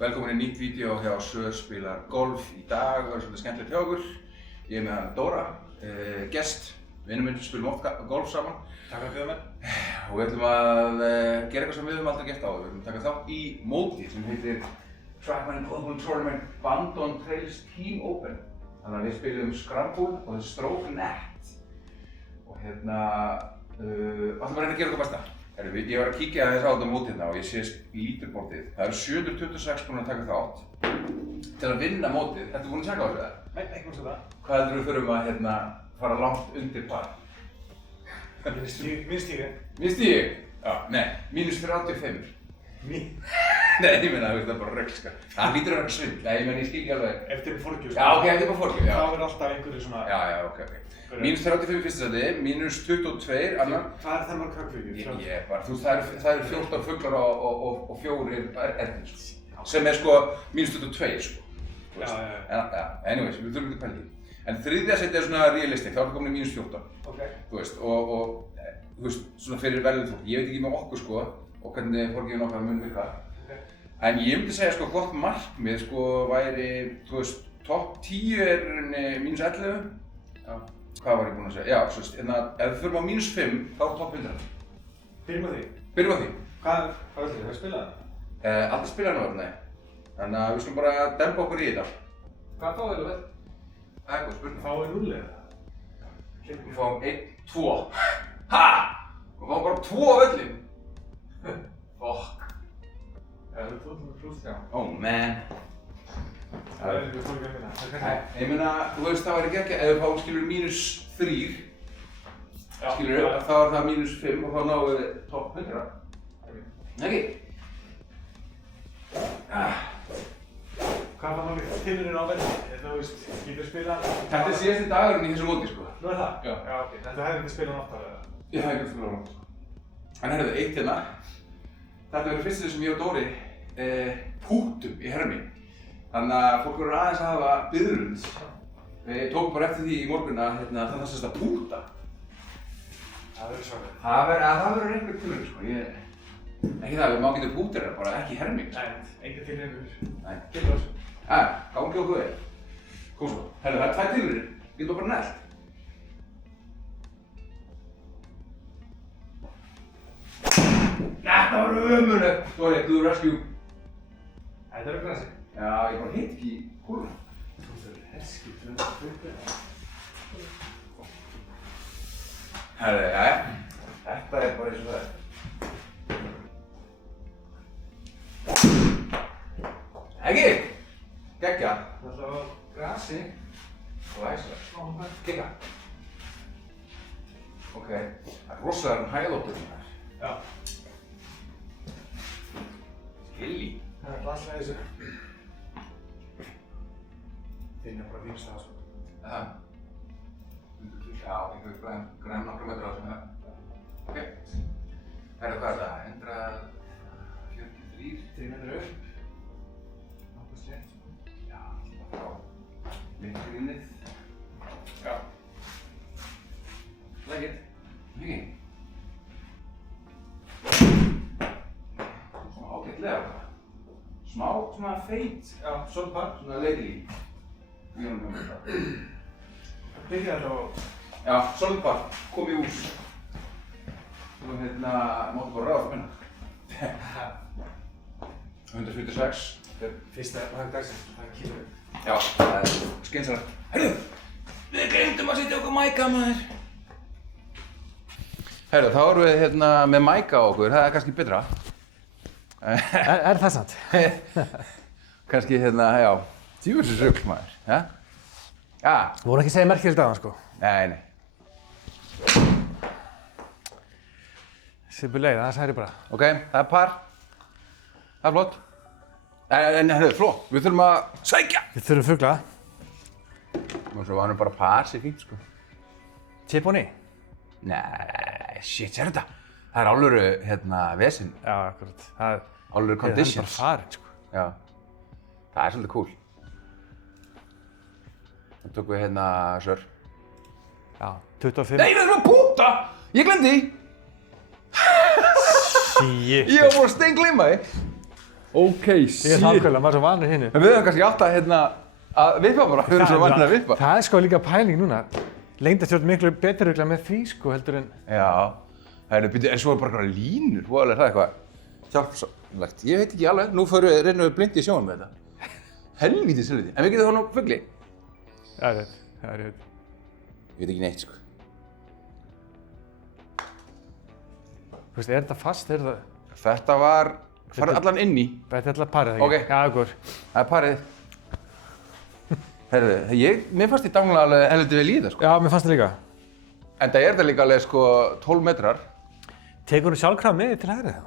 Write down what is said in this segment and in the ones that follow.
Velkomin í nýtt vídeo hjá Söður spilar golf í dag. Það svolítið skemmtilegt hjá okkur. Ég með hann Dóra, gest, vinur minn, spilum oft golf saman. Takk fyrir mér. Og við ætlum að gera eitthvað sem við höfum aldrei gert áður. Við ætlum að taka þátt í móti sem heitir Trackman Golf Tournament Bandon Trails Team Open. Þannig að við spilum Scramble og The Stroke Net. Og ætlum að reyna að gera okkar besta. Ég var að kíkja aðeins á þetta mót hérna og ég sé líturbortið. Það eru 726 búin að taka þátt til að vinna mótið. Ertu búin að tjekka á þessu það? Nei, ekki búin að segja það. Hvað heldur við þurfum að fara langt undir par? Minn stígi. Minn stígi? Já, nei, mínus 35. Nei, ég meina það er bara rögl, sko. Það lítur að vera svindl. Nei, ég meina ég skil ekki alveg. Ef þið eru forgjöf, Já, ok, ef þið eru forgjöf, já. Það verður alltaf einhverju svona... Já, ok. Mínus 35 fyrsta sæti, mínus 22 annar. Hvað það mörg höggfugir? Ég bara, þú veist, það eru 14 fuglar og 4 erðir, sko. Sem sko mínus 22, sko. Já. Anyways, við þurfum ekki að pæla því. En þriðja sæti svona realistic, þá er það komin í mínus 14. Ok. Þú veist, þú veist, svona fyrir velið fólk. Ég veit ekki með okkur, sko, og hvernig forgjöfin okkar mun virka. En ég myndi segja, sko, gott markmið, sko, væri, þú veist, topp 10 mínus 11. Já. Hvað var ég búinn að segja? Já, svo veist, ef við förum á mínus 5, þá er topp 100. Byrjum á því? Byrjum á því. Hvað viltu þið? Hvað spilaði það? Allir spilaði nú, nei. Þannig að við skulum bara dempa okkur í þetta. Hvað fáið þið við? Það er góð spurning. Fáið 0 eða? Við fáum 1, 2. Ha! Við fáum bara 2 á völlin. Fuck. Það er 2000+, Oh man. Það er ekki forgjöf minna. Ég meina, þú veist, það væri ekki, ef við fáum skilur mínus 3, skilur, þá er það mínus 5 og þá náum við topp 100. Ekki? Hvað fann þá tilurinn á velli? Þú veist, getur spilað... Þetta er síðasti dagurinn í þessu móti, sko. Nú er það? Já. Já, ok. Þetta hefði ekki spilað náttúrulega eða? Ég hef ekki spilað á móti. En herðu, eitt hérna. Þetta verður fyrst sem ég og Dóri pútum í hermi. Þannig að fólk verður aðeins að hafa biðrund. Við tókum bara eftir því í morgun að það þarf sérst að púta. Það verður svakalegt. Það verður einhver tilurinn, sko. Ekki það, við má geta pútir það, bara ekki herming. Nei, enga tilurinn. Nei. Getur þessu. Gangi okkur vel. Kom svo. Herðu, það er 2 tilurinn. Getum bara nælt. Þetta var ömurlegt. Dóri, do the rescue. Þetta er grassi. Já, ég bara hitt ekki í húruna. Þú þurfir herskip fyrir þetta fyrir. Herðu, jæja. Þetta er bara eins og það er. Ekki! Geggja. Þetta var grassi. Og æsla. Gekka. Ok. Það er rosalega hæðóttur hérna. Já. Skilji. Það er alltaf þessu. Þinn er bara fínst það, sko. Já, einhver græn nokkra metra á þessu. Ok. Herðu, hvað er það? 143? 3 metrar upp. Nokkuð slétt, sko. Já, það var frá vintrinnið. Já. Like it. Mikið. Svona ágætlega bara. Smá svona feit. Já, svona par. Svona lately. Við erum með þetta. Það byrjar á... Já, solid par. Kom í hús. Þú máttu bara ráða fyrir minna. 146. Fyrsta lag dagsins, það er kílur. Já, það er skynsalegt. Herðu! Við gleymdum að setja okkur mæka, maður. Herðu, þá erum við með mæka á okkur. Það er kannski betra. Er það sant? Kannski já. Djúvilsins rugl, maður. Já. Þú voru ekki að segja merkilegt aðan, sko. Nei. Simpur leið, það sagði ég bara. Ok, það er par. Það er flott. En herðu, flott. Við þurfum að sækja. Við þurfum fugla. Og svo var hann bara par, sér fínt, sko. Chip og ný? Nei, shit, sér þetta? Það er áluru, vesinn. Já, akkurat. Það er... Áluru conditions. Það er bara farinn, sko. Já. Það er svolítið cool. Þá tókum við sör. Já, 25. Nei, við þurfum að púta! Ég glemdi því! Shit. Ég var búinn að steingleyma því. Ok, Ég er nákvæmlega, maður er svo vanur hinnu. En við höfum kannski átt að, að vippa bara, við erum svo vanir að vippa. Það er sko líka pæling núna. Lengdastjórn miklu betur örugglega með því sko heldur en... Já, það er svo bara einhverja línur, voðalega það eitthvað hjálpsamlegt. Ég veit ekki alveg, nú reynum við blind í sjónum með þetta. Helvítið selviti, en við getum þá nú fugli. Það er rétt, það er rétt. Ég veit ekki neitt sko. Þú veist, er þetta fast, er það... Þetta var, farið allan inn í. Þetta er alltaf parið, það Ok. ekki? Já, góður. Það er parið. Herðu, mér fannst ég danglega alveg helviti vel í það sko. Já, mér fannst það líka. En það er það líka alveg sko 12 metrar. Tekur þú sjálfkrafa með þig til hægri það?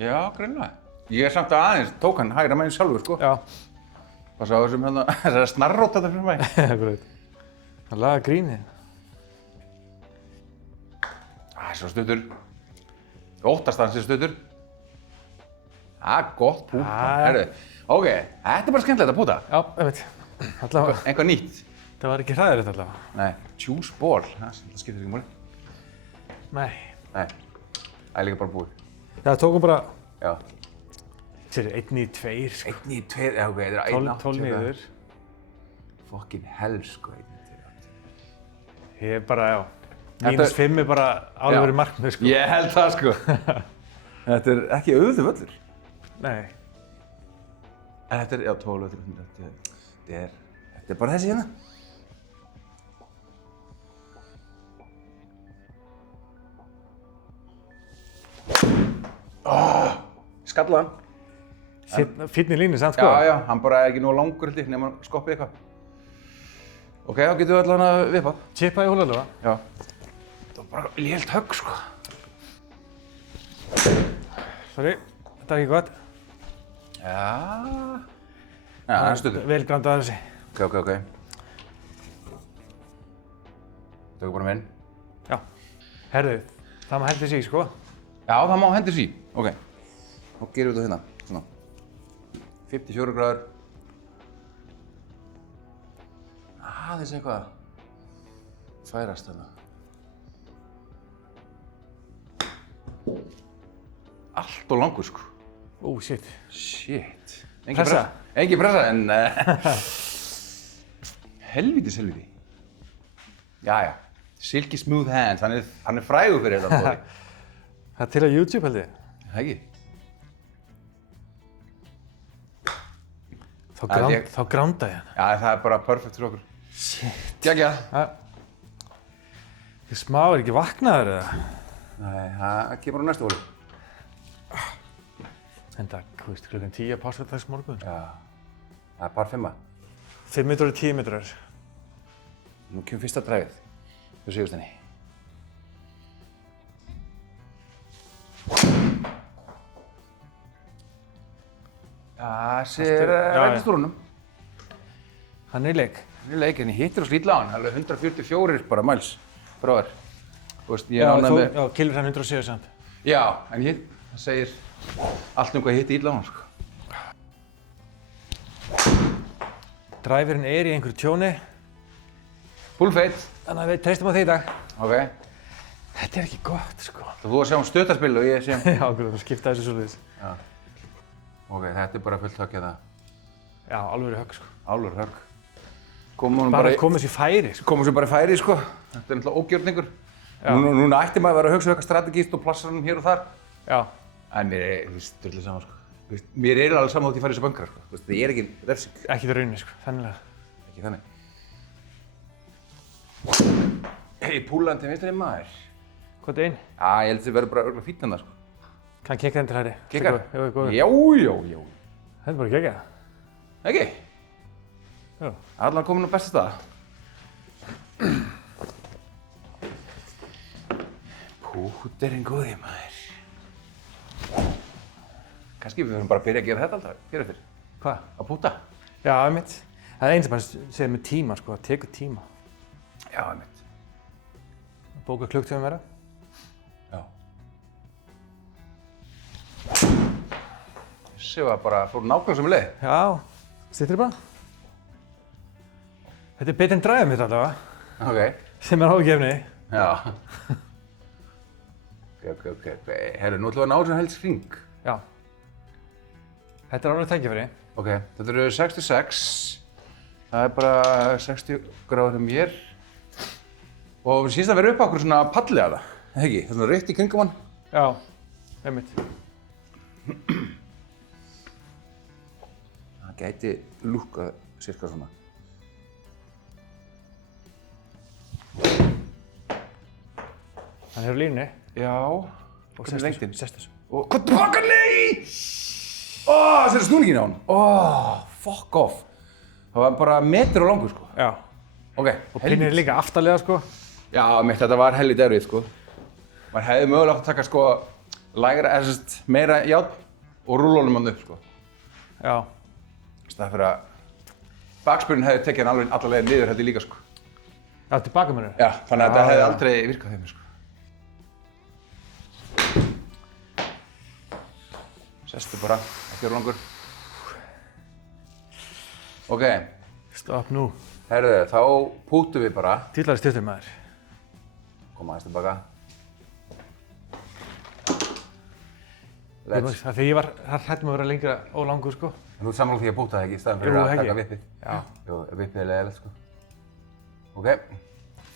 Já, greinilega. Ég er samt að aðeins, tók hann hægra meginn sjálfur sko. Já. Passa á þessum hérna, þessari snarrót þetta fyrir mig. Akkurat. Það laga grínið. Svo stuttur. Óttast hans er stuttur. Gott púta. Herðu, ok, þetta er bara skemmtilegt að púta. Já, einmitt. Allavega. Eitthvað nýtt. Það var ekki hræðilegt allavega. Nei, choose ball. Það skiptir ekki máli. Nei. Nei, það er líka bara búið. Það tókum bara... Já. Sér, 1 í 2, sko. 1 í 2, já ok, þetta er 1 12 niður. Fucking hell, sko, 1 í 2. Ég er bara, já. -5 er bara alveg markmið, sko. Ég held það, sko. Þetta er ekki auðvitað völlur. Nei. En þetta er, já, 12 völlur. Þetta er bara þessi hérna. Skalla hann. Fínn í línu, samt, sko. Já, hann bara er ekki nógu langur held ég, nema hann skoppið eitthvað. Ok, þá getum við allan að vippað. Chippa í hólalöfa. Já. Það var bara lélt högg, sko. Sorry, þetta er ekki gott. Já, það er stuttur. Vel grandaður þessi. Ok. Tökum bara minn. Já. Herðu, það má hendur sig, sko. Já, það má hendur sí. Ok. Þá gerum við þetta hérna, svona. 54 gráður. Aðeins eitthvað færast þarna. Allt og langur, sko. Shit. Shit. Pressa? Engin pressa, en... helviti. Jæja. Silky smooth hands, hann er frægur fyrir þetta bóði. Það er til á YouTube, held ég. Það ekki? Þá gránda ég hann. Já, það er bara perfekt fyrir okkur. Shit. Tjekja. Ég smá er ekki vaknaður, eða? Nei, það kemur á næstu hóli. Enda, þú veist, klukkan 10 á páskadags morgun. Já, það er par 5. 5 metrar og 10 metrar. Nú kemur fyrsta dræfið. Þú séust henni. Þessi er rættistúrunum. Hann er í leik. Hann er í leik, en ég hittir og slítla á hann. Alveg 144 bara mæls frá þér. Þú veist, ég er ánægð með... Já, kilur hann 107 samt. Já, en það segir allt hvað ég hitti illa á hann, sko. Dræfurinn er í einhverju tjóni. Full feit. Þannig að við treystum á þig í dag. Ok. Þetta er ekki gott, sko. Þú að sjá stuttarspil og ég sé... Já, þú skipta þessu svoleiðis. Já. Ok, þetta er bara fullt högg hérna. Já, alveg högg, sko. Alveg högg. Bara komið sér færi, sko. Komum sér bara í færi, sko. Þetta er náttúrulega ógjörningur. Núna ætti maður að vera að hugsa eitthvað strategíst og plassa hann hér og þar. Já. En mér er, þú veist, drullu saman, sko. Mér er alveg saman þótt ég færi þessu bönkra, sko. Það er ekki refsing. Ekki það rauninni, sko, þannig. Ekki þannig. Hei, púlan til vinstri maður. Hvað er einn? Já, ég held að þið verður bara örgulega fínn hérna, sko. Kann kekka þeim til hæri. Kekkar? Jú, góður. Já. Þetta er bara kekka. Ekki? Jú. Allan komin á besta staða. Púterinn góði, maður. Kannski við verðum bara að byrja að gera þetta alltaf, hér eftir. Hvað? Að púta. Já, einmitt. Það er eins sem bara segir með tíma, sko, það tekur tíma. Já, einmitt. Bóka klukktíma meira. Já. Þessi var bara, fór nákvæmlega sem leið. Já, stýttir bara. Þetta er betur en dræfið mitt allavega. Ok. Sem er ágefni. Já. Ok. Herru, nú ætlum við að ná þessum helst hring. Já. Þetta er alveg tækifæri. Ok, þetta eru 66. Það er bara 60 gráður hjá mér. Og við síðan að vera upp á okkur svona palli að það, eða ekki? Það er svona rautt í kringum hann. Já, einmitt. Það gæti lúkkað cirka svona. Hann hefur línunni. Já. Og Hvernig er lengdin? Sest þessu. Og hvað baka nei! Það er snúningin á hann. Fuck off. Það var bara metr og langur, sko. Já. Ok, Og pinnir er líka aftarlega, sko. Já, mitt, þetta var helviti erfið, sko. Maður hefði mögulega átt að taka, sko, lægra, eða sérst, meira járn og rúllónum hann upp, sko. Já. Það fyrir að bakspurinn hefði tekið hann alveg alla leið niður held ég líka, sko. Já, tilbakamennur. Já, þannig að þetta hefði aldrei virkað þeim, sko. Sestu bara, ekki vera langur. Ok, Stopp nú. herðu, þá pútum við bara. Dýrlari stuttur maður. Koma aðeins tilbaka. Það þegar ég var hræddur með að vera lengra og langur, sko. Þú ert sammála því að púta það ekki í staðan fyrir Jú, að ekki. taka vippið. Já. Jú, vippið er leiðilegt, sko. Ok,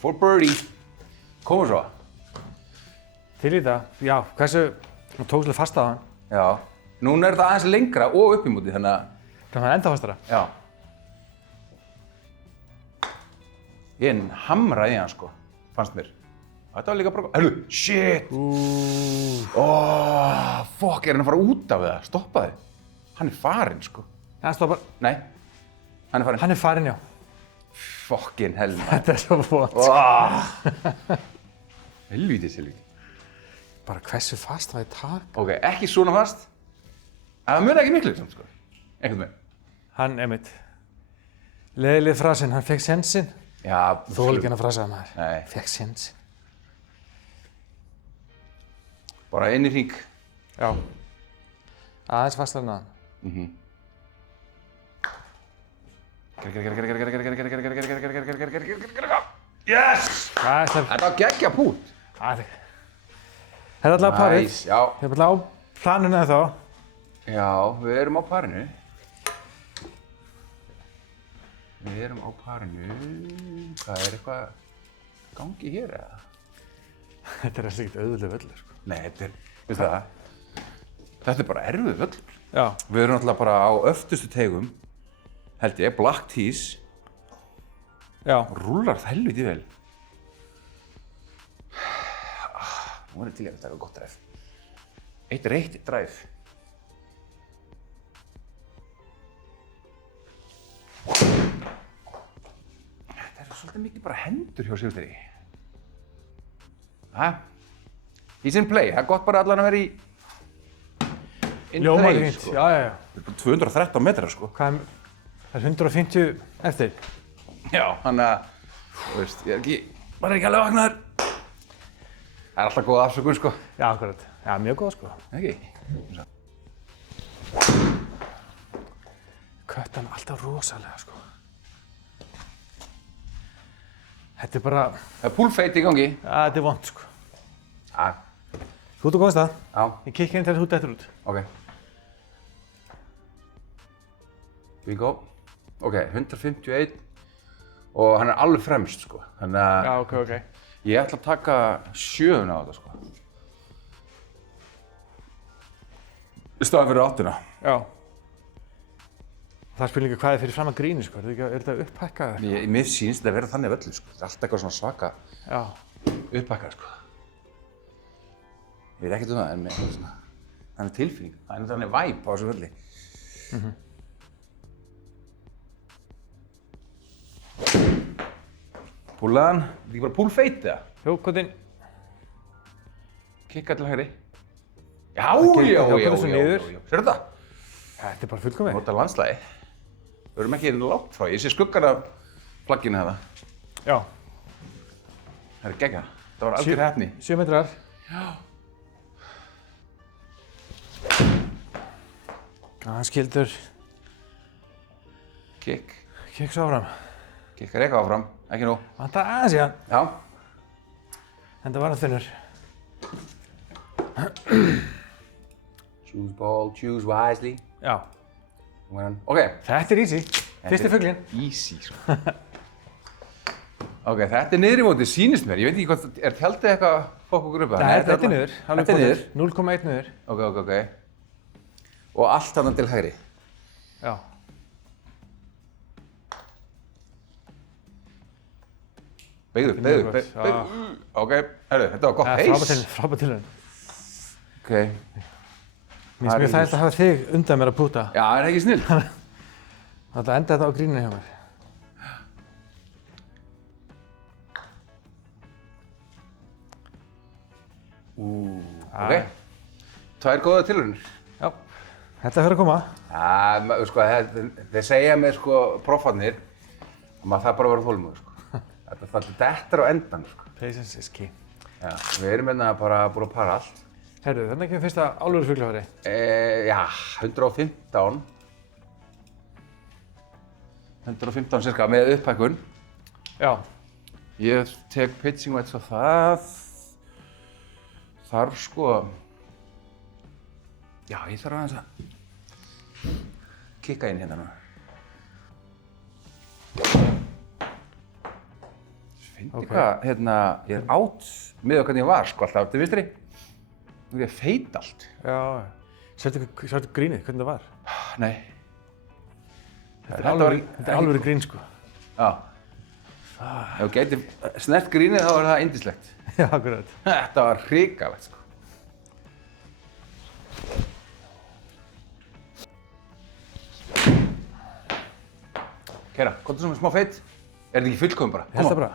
for birdie. Komum svo. Til í það. Já, hversu... Nú tók svolítið fast á hann. Já. Núna er þetta aðeins lengra og upp í múti, þannig að... Þannig að það er enda fastara. Já. Ég hamraði í hann, sko. Fannst mér. Þetta var líka bara... Herru, shit! Fuck, er hann að fara út af það? Stoppa þig. Hann er farinn, sko. Hann stoppar. Nei, hann er farinn. Hann er farinn, já. Fucking hell, man. Þetta er svo vont. Helvítis, helvítis. Bara hversu fast var ég tak? Ok, ekki svona fast. En það muni ekki miklu, samt, sko. Einhvern veginn. Hann, einmitt. Leiðileg frasinn, hann fekk sensinn. Já, Þú var ekki hann að frasa maður. Nei. Fekk sensinn. Bara inn í hring. Já. Aðeins fastar en aðan. Yes! Hvað er það? Þetta var geggja pút. Það er alltaf parið. Nice, já. Ég er alltaf á planinu eða þá. Já, við erum á parinu. Við erum á parinu. Hvað er eitthvað gangi hér eða? Þetta er alltaf ekkert auðvitað völlur, sko. Nei, þetta er, veistu það? Þetta er bara erfið völlur. Já. Við erum náttúrulega bara á öftustu tegum, held ég, black tees. Já. Rúllar það helviti vel. Nú er ég til að taka gott dræf. Eitt reitt dræf. Þetta er svolítið mikið bara hendur hjá Sigursteini. He's in play. Það er gott bara allan að vera í in Ljómar play, fínt. sko. Já, já, já. Þetta er bara 213 metrar, sko. Hvað er... Það er 150 eftir. Já, þannig að, þú veist, ég er ekki, bara ekki alveg vaknaður. Það er alltaf góð afsökun, sko. Já, akkurat. Já, mjög góð, sko. Ekki? Köttan alltaf rosalega, sko. Þetta er bara... Það er poolfeit í gangi. Já, þetta er vont, sko. Já. Þú ert að góðast það. Já, Ég kikki inn til þú dettur út. ok. Bingo. Ok, 151 og hann er alveg fremst, sko. Þannig að Já, ok, ok. ég ætla að taka 7 á þetta, sko. Í staðan fyrir 8. Já. Það er spurninga hvað er fyrir fram að gríni, sko. Er þetta upphækkað? Mér sýnst þetta að vera þannig völlu, sko. Það er alltaf eitthvað svona svaka Já. upphækkað, sko. Ég veit ekkert það, en með eitthvað svona, þannig tilfinning. Það er þannig væp á þessu völli. Púlaðan, þetta er ekki bara púlfeit eða? Jú, hvað inn? Kikka til hægri. Já, gekk- já, það já, kom þessu niður. já. Sérðu þetta? Þetta er bara fullkomið. Nota landslægi. Við erum ekki langt frá, ég sé skuggan af flagginu þetta. Já. Það er geggjað. Það var algjör heppni. 7 metrar. Aðeins skildur. Kikk. Kikk svo áfram. Kikkar eitthvað áfram, ekki nú. Vantar aðeins í hann. Já. En það var hann þunnur. Choose ball, choose wisely. Já. Ok. Þetta er easy. Fyrsti fuglinn. Easy, sko. Ok, þetta er niður í móti, sýnist mér. Ég veit ekki hvort, er tjaldið eitthvað að fokka okkur upp? Nei, þetta er niður. Þetta er niður? 0,1 niður. Ok. Og allt þarna til hægri. Já. Beygðu. Ok, herru, þetta var gott pace. Frábært tilraun. Ok. Mér finnst mjög þægilegt að hafa þig undan mér að púta. Já, er ekki snill. Þetta enda þetta á gríninu hjá mér. Ok. Tvær góða tilraunir. Já. Þetta fyrir að koma. Já, sko, þeir segja mér, sko, prófarnir, að maður það bara að vera þolinmóður, sko. Þetta er á endan, sko. Patience is key. Já, við erum hérna bara búin að para allt. Herru, þannig kemur fyrsta alvöru fuglafæri. Já, 115. 115 cirka með upphækkun. Já. Ég tek pitching wedge og það þarf sko, já ég þarf aðeins að kikka inn hérna núna. Fyndi hvað, hérna, ég er átt með hvernig ég var sko alltaf til vinstri. Nú er ég feit allt. Já. Sértu grínið, hvernig það var? Nei. Þetta er alvöru grín sko. Já. Ef þú gæti snert grínið þá er það yndislegt. Já, akkurat. Þetta var hrikalegt sko. Kæra, komdu svo með smá feit. Er þetta ekki fullkomum bara? Ég held það bara.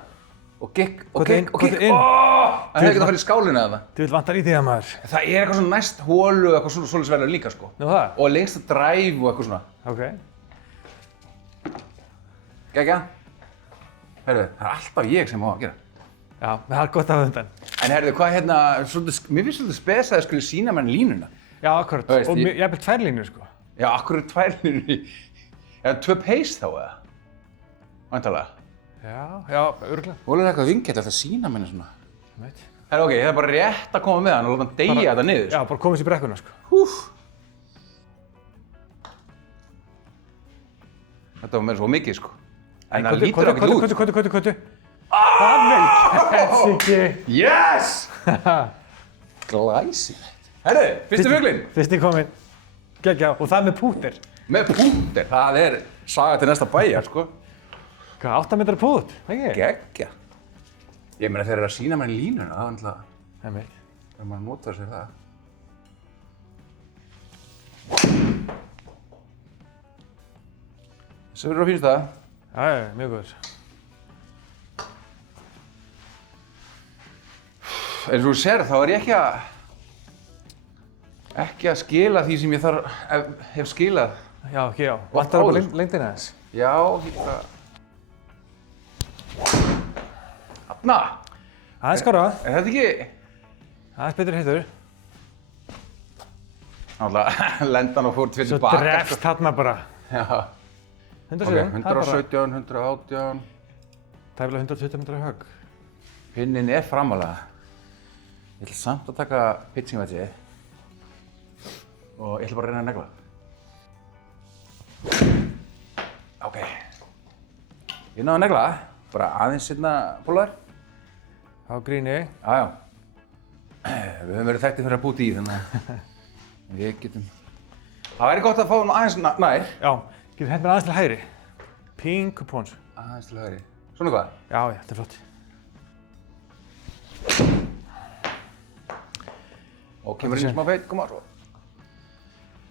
Og gikk. Komdu inn. Það hefði ekki að fara í skálina eða það. Þú vil vantar í því að maður. Það er eitthvað svona næst hólu og eitthvað svona svoleiðis verður líka sko. Nú það? Og lengsta drive og eitthvað svona. Ok. Gekkja. Heyrðu, það er alltaf ég sem á að gera. Já, það er gott að hafa undan. En heyrðu, hvað hérna, mér finnst svolítið spes að þið skulle sýna mér línuna. Já, akkurat. Þú veist, Og ég hef tvær línur sko. Já, akkur er tvær línur í. Er það 2 pace þá eða? Væntanlega. Já, örugglega. Þú er eitthvað vingett að sýna mér svona. Ég veit. Heyrðu, ok, það er bara rétt að koma með hann og láta hann deyja þetta niður. Já, bara komast í brekkuna sko. Húf. Þetta var meira svo mikið sko. En það lítur ekkert út. Kottu. Það vel ekki. Yes! Glæsilegt. Herru, fyrsti fuglinn. Fyrsti kominn. Gekkja, og það með pútir. Með púntir, það er saga til næsta bæjar sko. Hvað, 8 metrar pút? Ekki? Gekkja. Ég meina þeir eru að sýna mér línuna, það er náttúrulega, Það er mitt. þegar maður notar sér það. Þessu verður á fínst það. Já, mjög góður. Eins og þú sér þá er ég ekki að skila því sem ég hef skilað. Já, ekki já. Og Vantar bara áður. lengdina þess. Já, hérna. Þarna! Aðeins skára. Er þetta ekki? Aðeins betur hittur. Náttúrulega lendan og fór tveir Svo tilbaka. drefst þarna bara. Já. 117. Ok, 117, 118. Tæfilega 120 metrar högg. Pinnin er framalega. Ég ætla samt að taka pitching wedge og ég ætla bara að reyna að negla. Ok. Ég náði að negla, bara aðeins seinna bólaðir. Á gríni. Já. Við höfum verið þekktið fyrir að búti í þannig að við getum. Það væri gott að fá hann aðeins nær. Já, getur hent mér aðeins til hægri. Pink pons. Aðeins til hægri. Svona hvað? Já, þetta er flott. Og kemur inn í smá feit, koma svo.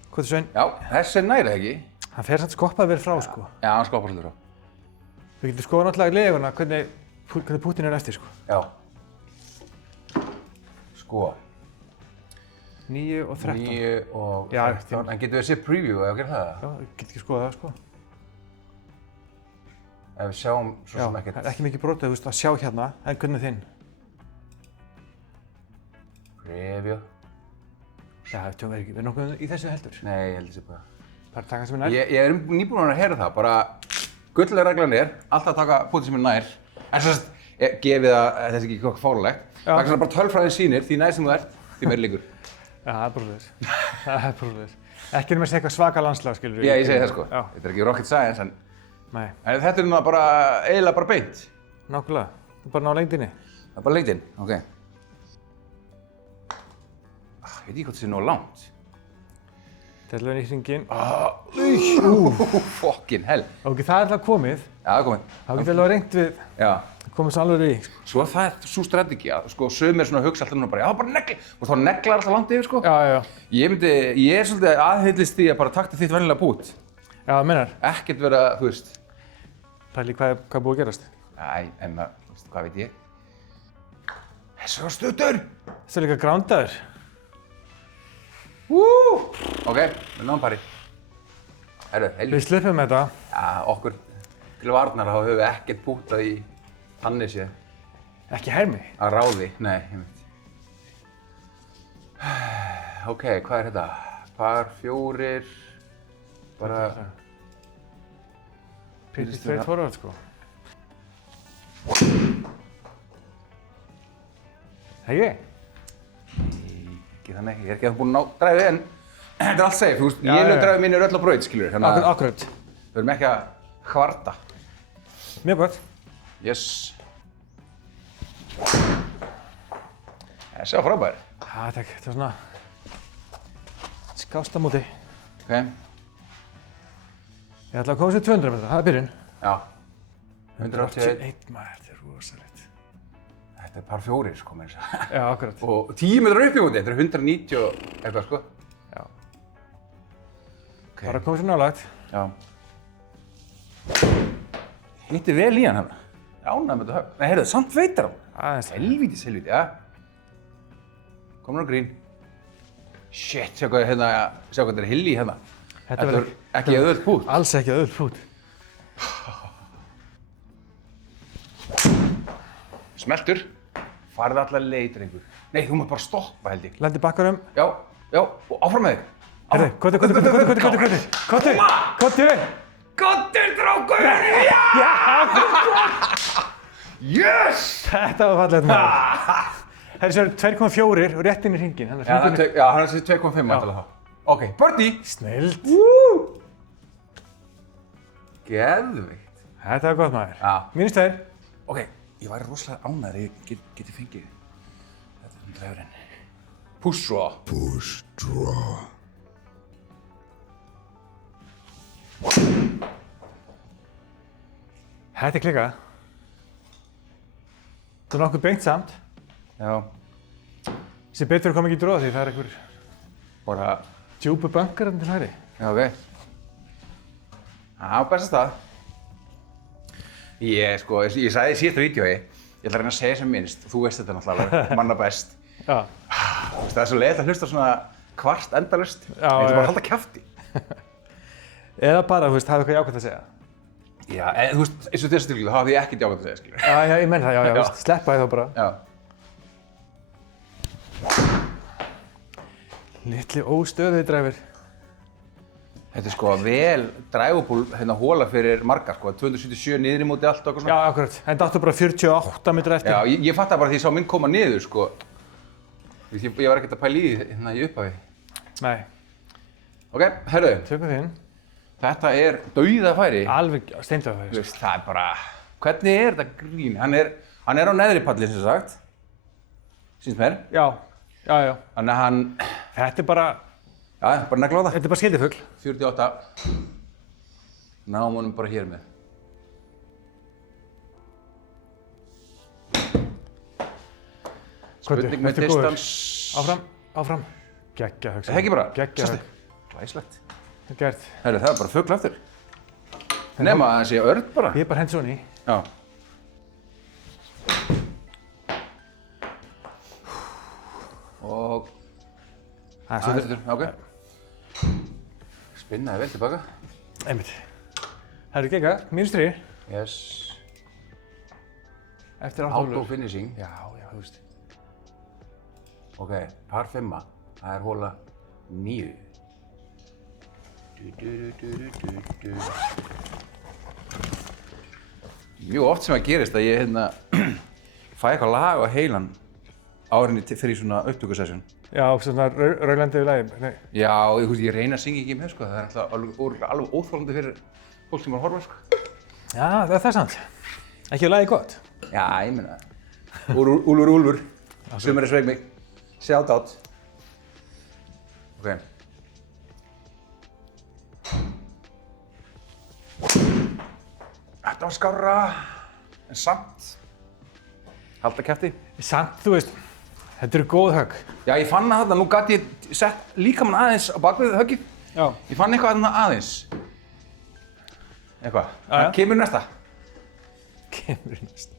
Hvað er Svein? Já, þessi er nærið ekki. Hann fer samt skoppað vel frá sko. Já, hann skoppar svolítið frá. Við getum skoðað náttúrulega í leguna hvernig Pútín er eftir sko. Já. Sko. 9 og 13. 9 og Já, 13. En getum við að sé preview ef við gerum það? Já, við getum ekki skoðað það sko. Ef við sjáum svo Já, sem það ekkert. er ekki mikið brotið, þú veist, að sjá hérna, en hvernig þinn? Preview. Já, við erum nokkuð í þessu heldur. Nei, ég held þessi bara. Það er taka sem er nær. Ég er nýbúinn að heyra það, bara gullega reglan er alltaf að taka pútið sem er nær. En svo gefið að þetta er ekki eitthvað fárulegt. Það er svona bara tölfræðin sýnir, því nær sem þú ert, því meir líkur. Já, það er bara svoleiðis. Það er bara svoleiðis. Ekki með að segja eitthvað svaka landslag, skilur Já, ég segi það sko. Já. Þetta er ekki rocket science, en Nei, þetta er núna bara, eiginlega bara beint. nákvæmlega. Þú bara ná lengdinni. Það er bara lengdin, ok. Ég veit ekki hvort það sé nógu langt. Þetta er alveg í hringinn. Fucking hell. Ok, það er alltaf komið. Já, það er komið. Þá getur alveg reynt við, Já. komið svo alveg í, sko. Svo það er svo strategi að sko sumir svona hugsa alltaf núna bara, já bara negli, og þá neglar alltaf langt yfir sko. Já. Ég er svolítið aðhyllist því að bara takta þitt venjulega bút. Já, minnar. Ekkert vera, þú veist. Pæli hvað er búið að gerast. Æ, en maður, þú veist, hvað veit ég? Þessi var stuttur! Þessi er líka grándaður. Ok, við náum pari. Herru, Við helvís. sluppum með þetta. Já, okkur til varnar þá höfum við ekkert bútað í þannig séð. Ekki hermi. Að ráði, nei, ég veit. Ok, hvað er þetta? Par, fjórir, bara... Pretty straightforward, sko. Hegi? Ekki þannig, ég er ekki búinn að ná dræfið en þetta er allt safe, þú veist, Já, léleg já. dræfið mín er öll á braut, skilur, þannig að Akkurat. við erum ekki að hvarta. Mjög gott. Yes. Þessi var frábær. Þetta er svona skásta móti. Ok, Ég ætla að koma sér 200 metra, það er byrjun. já. 181. 1 maður, þetta er rosalegt. Þetta er par fjórir, sko, með þess að. Já, akkurat. Og 10 metrar upp í móti, þetta er 190 og eitthvað, sko. Já. Ok, Bara að koma sér nálægt. já. Hitti vel í hann hérna. Ánægð með þetta höfn. Nei, heyrðu, samt veitar hann. Aðeins. Helvítis, já. Komur á grín. Shit, sjá hvað þetta er hilli hérna. Þetta er ekki auðvöld pút. Alls ekki auðvöld pút. Smeltur. Farðu allar leið, drengur. Nei, þú mátt bara stoppa, held ég. Lendi bakkarum. Já, og áfram með þig. Herri, kottu! Gottur, drákur! Já! Yes! Þetta var fallegt maður. Herri, svo er 2,4 og rétt inn í hringinn. Já, hann er þessi 2,5 mættilega þá. Ok, birdie! Snilld. Geðveikt. Þetta var gott maður. Já. Mínus 2. Ok, ég væri rosalega ánægður ef ég geti fengið þetta dræfurinn. Push draw. Push draw. Þetta er klikkað. Það er nokkuð beint samt. Já. Sem betur kom ekki í dróða því það er einhver Bara, djúpu bankar til hægri. já, ok. Á besta stað. Ég sagði í síðasta vídeói, ég ætla að reyna að segja sem minnst, þú veist þetta náttúrulega, manna best. Já. Það er svo leiðilegt að hlusta svona kvart endalaust. Já, Ég ætla bara já. að halda kjafti. Eða bara, þú veist, hafa eitthvað jákvæmt að segja. Já, þú veist, eins og þessu tilkvæðu, þá hafði ég ekkert jákvæmt að segja, skilur. Já, ég menn það, já, Já. veist, sleppa því þá bara. Já. Litli óstöðuði dræfur. Þetta er sko vel drivable hóla fyrir marga, sko, 277 niður í móti allt og eitthvað Já, svona. akkurat. En það áttu bara 48 metra eftir. Já, ég fattaði bara því ég sá minn koma niður, sko. Ég var ekkert að pæla í því hérna í upphafi. Nei, Ok, herru, tökum þinn. þetta er dauðafæri. Alveg steindöðu Þú veist, það er bara, hvernig er þetta grín? Hann er á neðri palli, sem sagt. Sýnst mér. Já. Þannig að hann, Þetta er bara, já, bara negla á það. þetta er bara skildifugl. 48. Náum honum bara hér með. Spurning með distans. Áfram. Geggja högg. Það ekki bara? Geggja Sástu? högg. Glæslegt. Það er gert. Herru, það er bara fugl aftur. Nema að það sé örn bara. Ég er bara hent svona í. Já. Og aðeins þetta, ok. Spinnaði vel tilbaka. Einmitt. Það eru gegga, mínus 3. Yes. Eftir 8 Auto hólur. finishing. Já, þú veist. Ok, par 5. Það er hóla 9. Mjög oft sem það gerist að ég fæ eitthvað lag á heilan árinni fyrir svona upptökusessjón. Já, svona raulandi við lagi. Nei. Já, ég reyna að syngja ekki með, sko. Það er alveg óþolandi fyrir fólk sem er að horfa, sko. Já, það er sant. Ekki lagið gott. Já, ég meina. Úlfur. Sumari sveik mig. Shout out. Ok. Þetta var skárra, en samt. Halda kæfti. Samt, þú veist, þetta eru góð högg. Já, ég fann að þetta, nú gat ég sett líkamann aðeins á bakvið höggið. Já. Ég fann eitthvað þarna aðeins. Eitthvað. Það kemur næsta. Kemur næsta.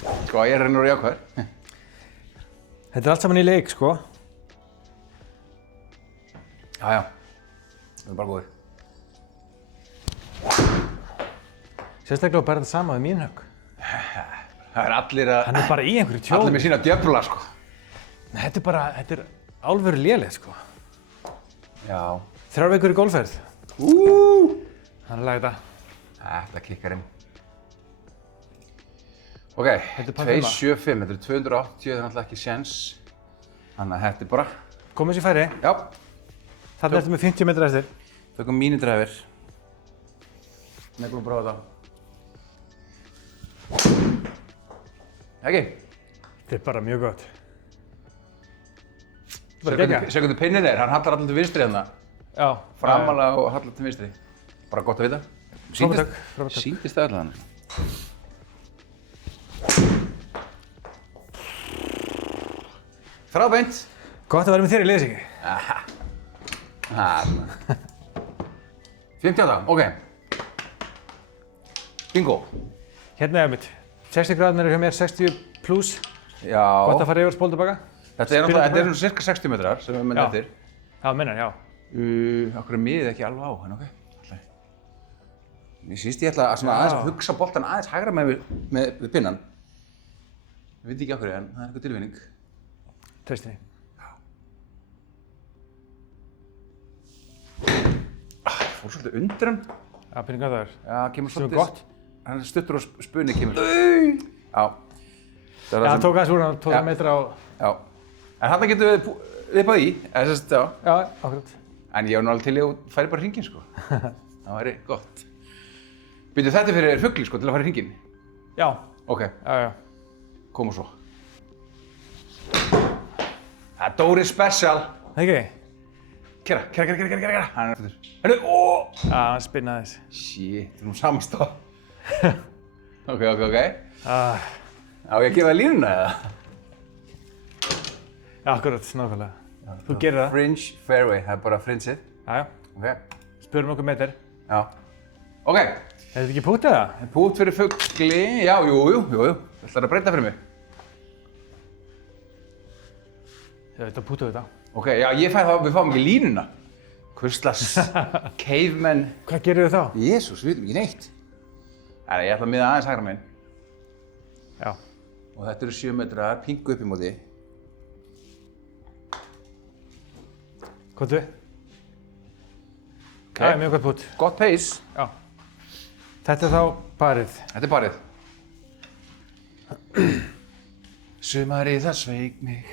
Sko, ég er reynur og jákvæður. Þetta er allt saman í leik, sko. Já. Það er bara góður. Sérstaklega bara þetta sama við mín högg. Það er allir að... Hann er bara í einhverju tjóni. Allir með sína djöfla, sko. Nei, þetta er alvöru lélegt, sko. Já. 3 vikur í golfferð. Hann lagði þetta. Þetta kikkar inn. Ok, Þetta er par 275, þetta er 280, það er náttúrulega ekki séns. Þannig að þetta er bara... Komum sér færi. Já. Þarna ertu með 50 metra eftir. Tökum mínidræfir. Neglum að prófa þetta. Ekki? Þetta er bara mjög gott. Bara geggjað. Sekundi pinnin er, hann hallar allir til vinstri hérna. Já. Framalega og hallar til vinstri. Bara gott að vita. Frábært högg. Sýndist það allan. Frábænt. Gott að vera með þér í liðsíki. 58, ok. Bingo. Hérna er mitt. 60 gráðunar eru hjá mér, 60 pluss. Já. Gott að fara yfir og spóla tilbaka. Þetta er svona cirka 60 metrar sem við myndum eftir. Já, minnar, já. Okkur er miðið ekki alveg á, en ok. Ég síst ég ætla að aðeins að hugsa boltan aðeins hægra við pinnan. Ég veit ekki okkur, en það er eitthvað tilvinning. Treystinni. Ég fór svolítið undir hann. Já, pinningar það er. Já, kemur Sem er svolítið. gott. Hann er stuttur og spunni kemur. Já. Já, hann tók aðeins úr hann, 12 metra á... Já. En þarna getum við vippað í, eða sérst, já. Já, akkurat. En ég var nú alveg til í að færi bara hringinn, sko. Það væri gott. Byrju, þetta er fyrir fugli, sko, til að fara í hringinn? Já. Ok. Já. Komum svo. Það er Dóri Special. Það ekki? Kera. Hann er eftir. Hennu, Já, hann spinnaði þess. Shit, það er nú samanstof. Ok. Á ég að gefa þér línuna, eða? Já, akkurat, nákvæmlega. Þú gerir það. Fringe Fairway, það er bara fringeið. Já. Ok. Spurum okkur meter. Já. Ok. Er þetta ekki pútið það? Pút fyrir fugli, já, jú. Það ætlar að breyta fyrir mig. Já, þetta pútið þetta. Ok, já, við fáum ekki línuna. Hvurslags cavemen. Hvað gerir þið þá? Jésús, við veitum ekki neitt. Nei, ég ætla að miða aðeins hægra megin. Já. Og þetta eru 7 metrar, pingu upp í móti. Kvotu? Það er mjög gott pút. Gott pace. Já. Þetta er þá parið. Þetta er parið. Sumarið það sveik mig.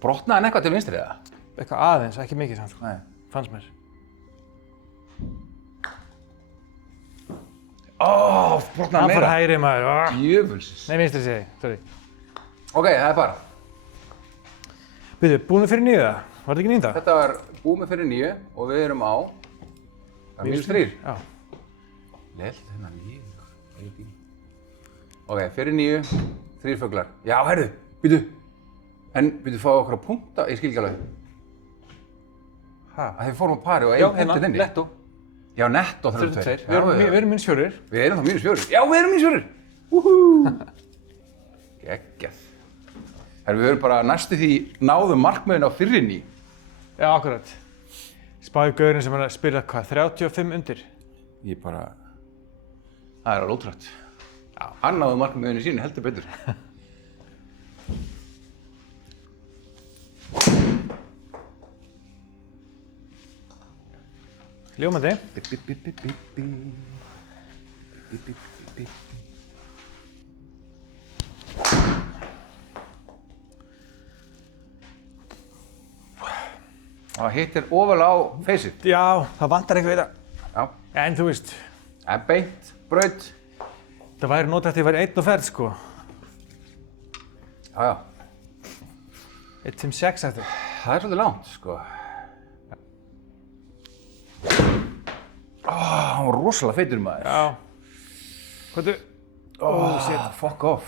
Brotnaði hann eitthvað til vinstri, eða? Eitthvað aðeins, ekki mikið samt, sko. Nei. Fannst mér. Brotnaði Hann fór meira. hægri maður. Jöfulsis. Nei, vinstri segi, sorry. Ok, það er bara. Byrju, búin fyrir 9 það? Var þetta ekki 9? Þetta var búið með fyrir 9 og við erum á... Það er -3. Já. Lelt hérna líður. Ok, fyrir 9, 3 fuglar. Já, herðu, býtu. En býtu, fáðu okkur að punkta, ég skil ekki alveg. Að þið fórum á pari og einn punktið inni. Netto. Já, netto 32. Við erum -4. Við erum þá -4. Já, við erum -4. Woohoo! Geggjað. Herru, við erum bara næstu því náðum markmiðin á fyrri 9. Já, akkurat. Spáði gaurinn sem er að spila hvað, 35 undir? Ég bara... Það er alveg ótrúlegt. Já, hann náði markmiðinu sínu heldur betur. Ljómandi. Það hittir ofalega á feysið. Já, það vantar eitthvað í það. Já. En þú veist, En beint, braut. það væri notað að ég væri 1 og ferð, sko. Já. 1.56 eftir. Það er svolítið langt, sko. Hann var rosalega feitur maður. Já. Hvað þú? Shit. Fuck off.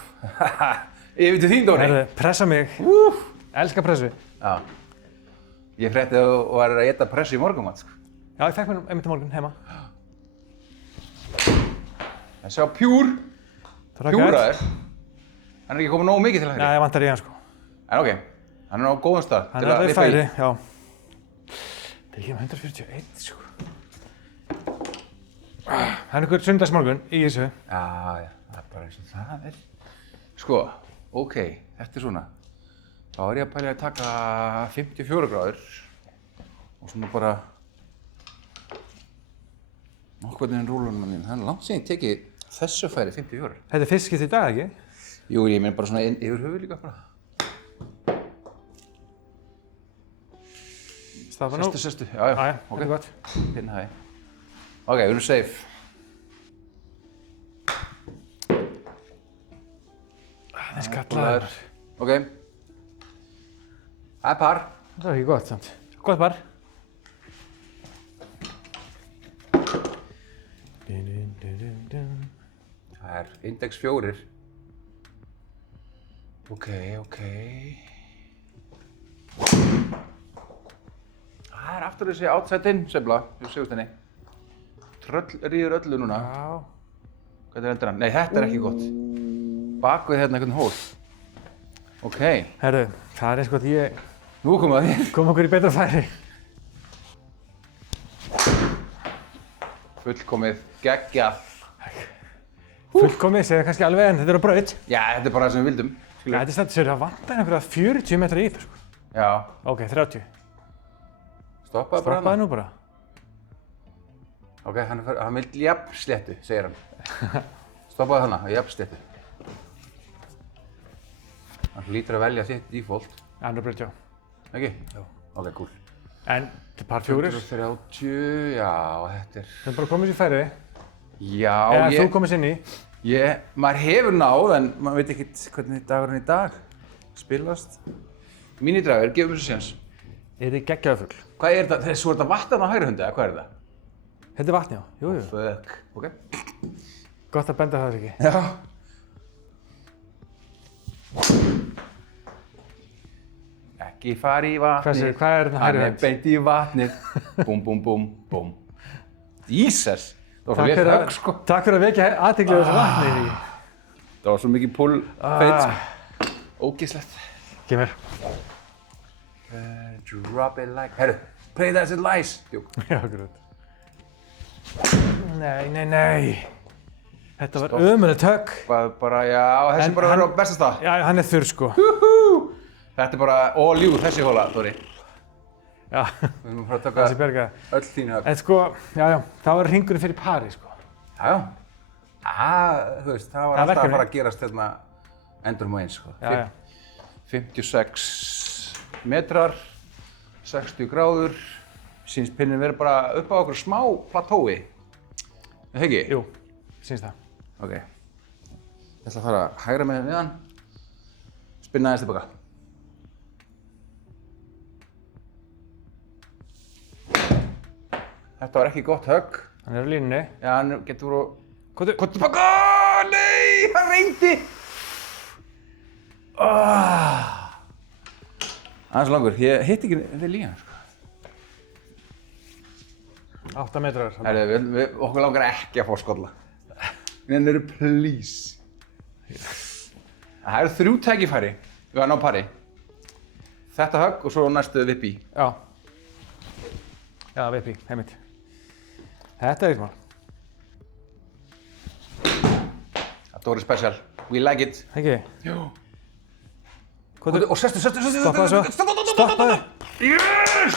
Yfir til þín, Dóri. Herðu, pressa mig. Elskar pressu. Já. Ég frétti að þú var að éta pressu í morgunmat, sko. Já, ég fekk mér einmitt á morgun heima. En sjá Pjúr. Pjúraður. Hann er ekki komið nógu mikið til hægri. Já, ég vantar í hann, sko. En ok, hann er á góðum stað. Hann er alveg færi, já. Það er ekki 141, sko. Það er einhver sundagsmorgun í þessu. Já, það er bara eins og það er. Sko, ok, þetta er svona. Þá er ég að pæla að taka 54 gráður og svona bara nokkurn veginn rúlunum minn. Það er langt síðan ég tekið þessu færi 54. Þetta er fyrst skipt í dag, ekki? Jú, ég meina bara svona yfir höfuð líka bara. Staffa nú. Sestu. Já, Jæja, þetta er gott. Hérna hæ. Ok, við erum safe. Það er skallaður. Ok. Það er par. Það er ekki gott, samt. Gott par. Það er index 4. Ok. Það er aftur þessi outside-in sveifla, hjá Sigursteini. Tröll ríður öllu núna. Já. Hvernig endur hann? Nei, þetta er ekki gott. Bak við hérna einhvern hól. Ok. Herru, það er eins gott ég Nú komum við að þér. kom okkur í betra færi. Fullkomið, geggjað. Fullkomið, segja kannski alveg en þetta er á braut. Já, þetta er bara það sem við vildum. Þetta er stendur sér að vantar einhverja 40 metra í þetta, sko. Já. Ok, 30. Stoppaði bara Stoppaði nú bara. Ok, hann vil jafnsléttu, segir hann. Stoppaði hana, jafnsléttu. Hann hlýtur að velja sitt default. Annar braut, já. Ekki? Já. Ok, cool. En til par 4. 130, já, þetta er... Það er bara komið sér færi. Já, Eða þú komist inn í. Maður hefur náð, en maður veit ekkert hvernig dagurinn í dag spilast. Mínidragur, gefum þessu séns. Er þið geggjaður fugl? Hvað er þetta? Svo er þetta vatn á hægri hundi, eða hvað er þetta? Þetta er vatn, já. Jú. Fuck. Ok. Gott að benda það ekki. Já. Ekki fara í vatnið. Hvað er þetta hægri Hann er hönd? beint í vatnið. Búm, búm, búm, búm. Jesus. Það var svo Takk létt fyrir högg, sko. Takk fyrir að vekja athygli á þessu vatni. Það var svo mikið pull feit, sko. Ógeðslegt. Kemur. Drop it like... Herru, play that as it lies. Jú. Já, grútt. Nei. Þetta var ömurlegt högg. Bara, já, þessi En bara hann- verður á besta stað. Já, hann er þurr, sko. Þetta er bara all you, þessi hóla, Dóri. Já, Við erum að fara að þessi taka berga. öll þín högg. En sko, já, það var hringurinn fyrir pari, sko. Já. Þú veist, það var Það alltaf verkefni. að fara að gerast hérna endurum og eins, sko. Já. 56 metrar, 60 gráður. Sýnst pinnin verið bara upp á okkur smá platói. Er það ekki? Jú, syns það. Ok. Ég ætla að fara hægra meginn við hann. Spinna aðeins tilbaka. Þetta var ekki gott högg. Hann er á línunni. Já, hann getur voru... Hvað Hvað tilbaka? Nei, hann reyndi! Aðeins langur. Ég hitt ekki vel í hann, sko. 8 metrar. Herðu, okkur langar ekki að fá skolla. Nennirðu, please. Það eru 3 tækifæri við að ná pari. Þetta högg og svo næstu vippi. Já. Já, vippi, heimitt. Þetta er eitthvað. Dóri special. We like it. Ekki? Jú. Hvað er? Og sestu. Stoppaðu svo. Stoppaðu. Yes!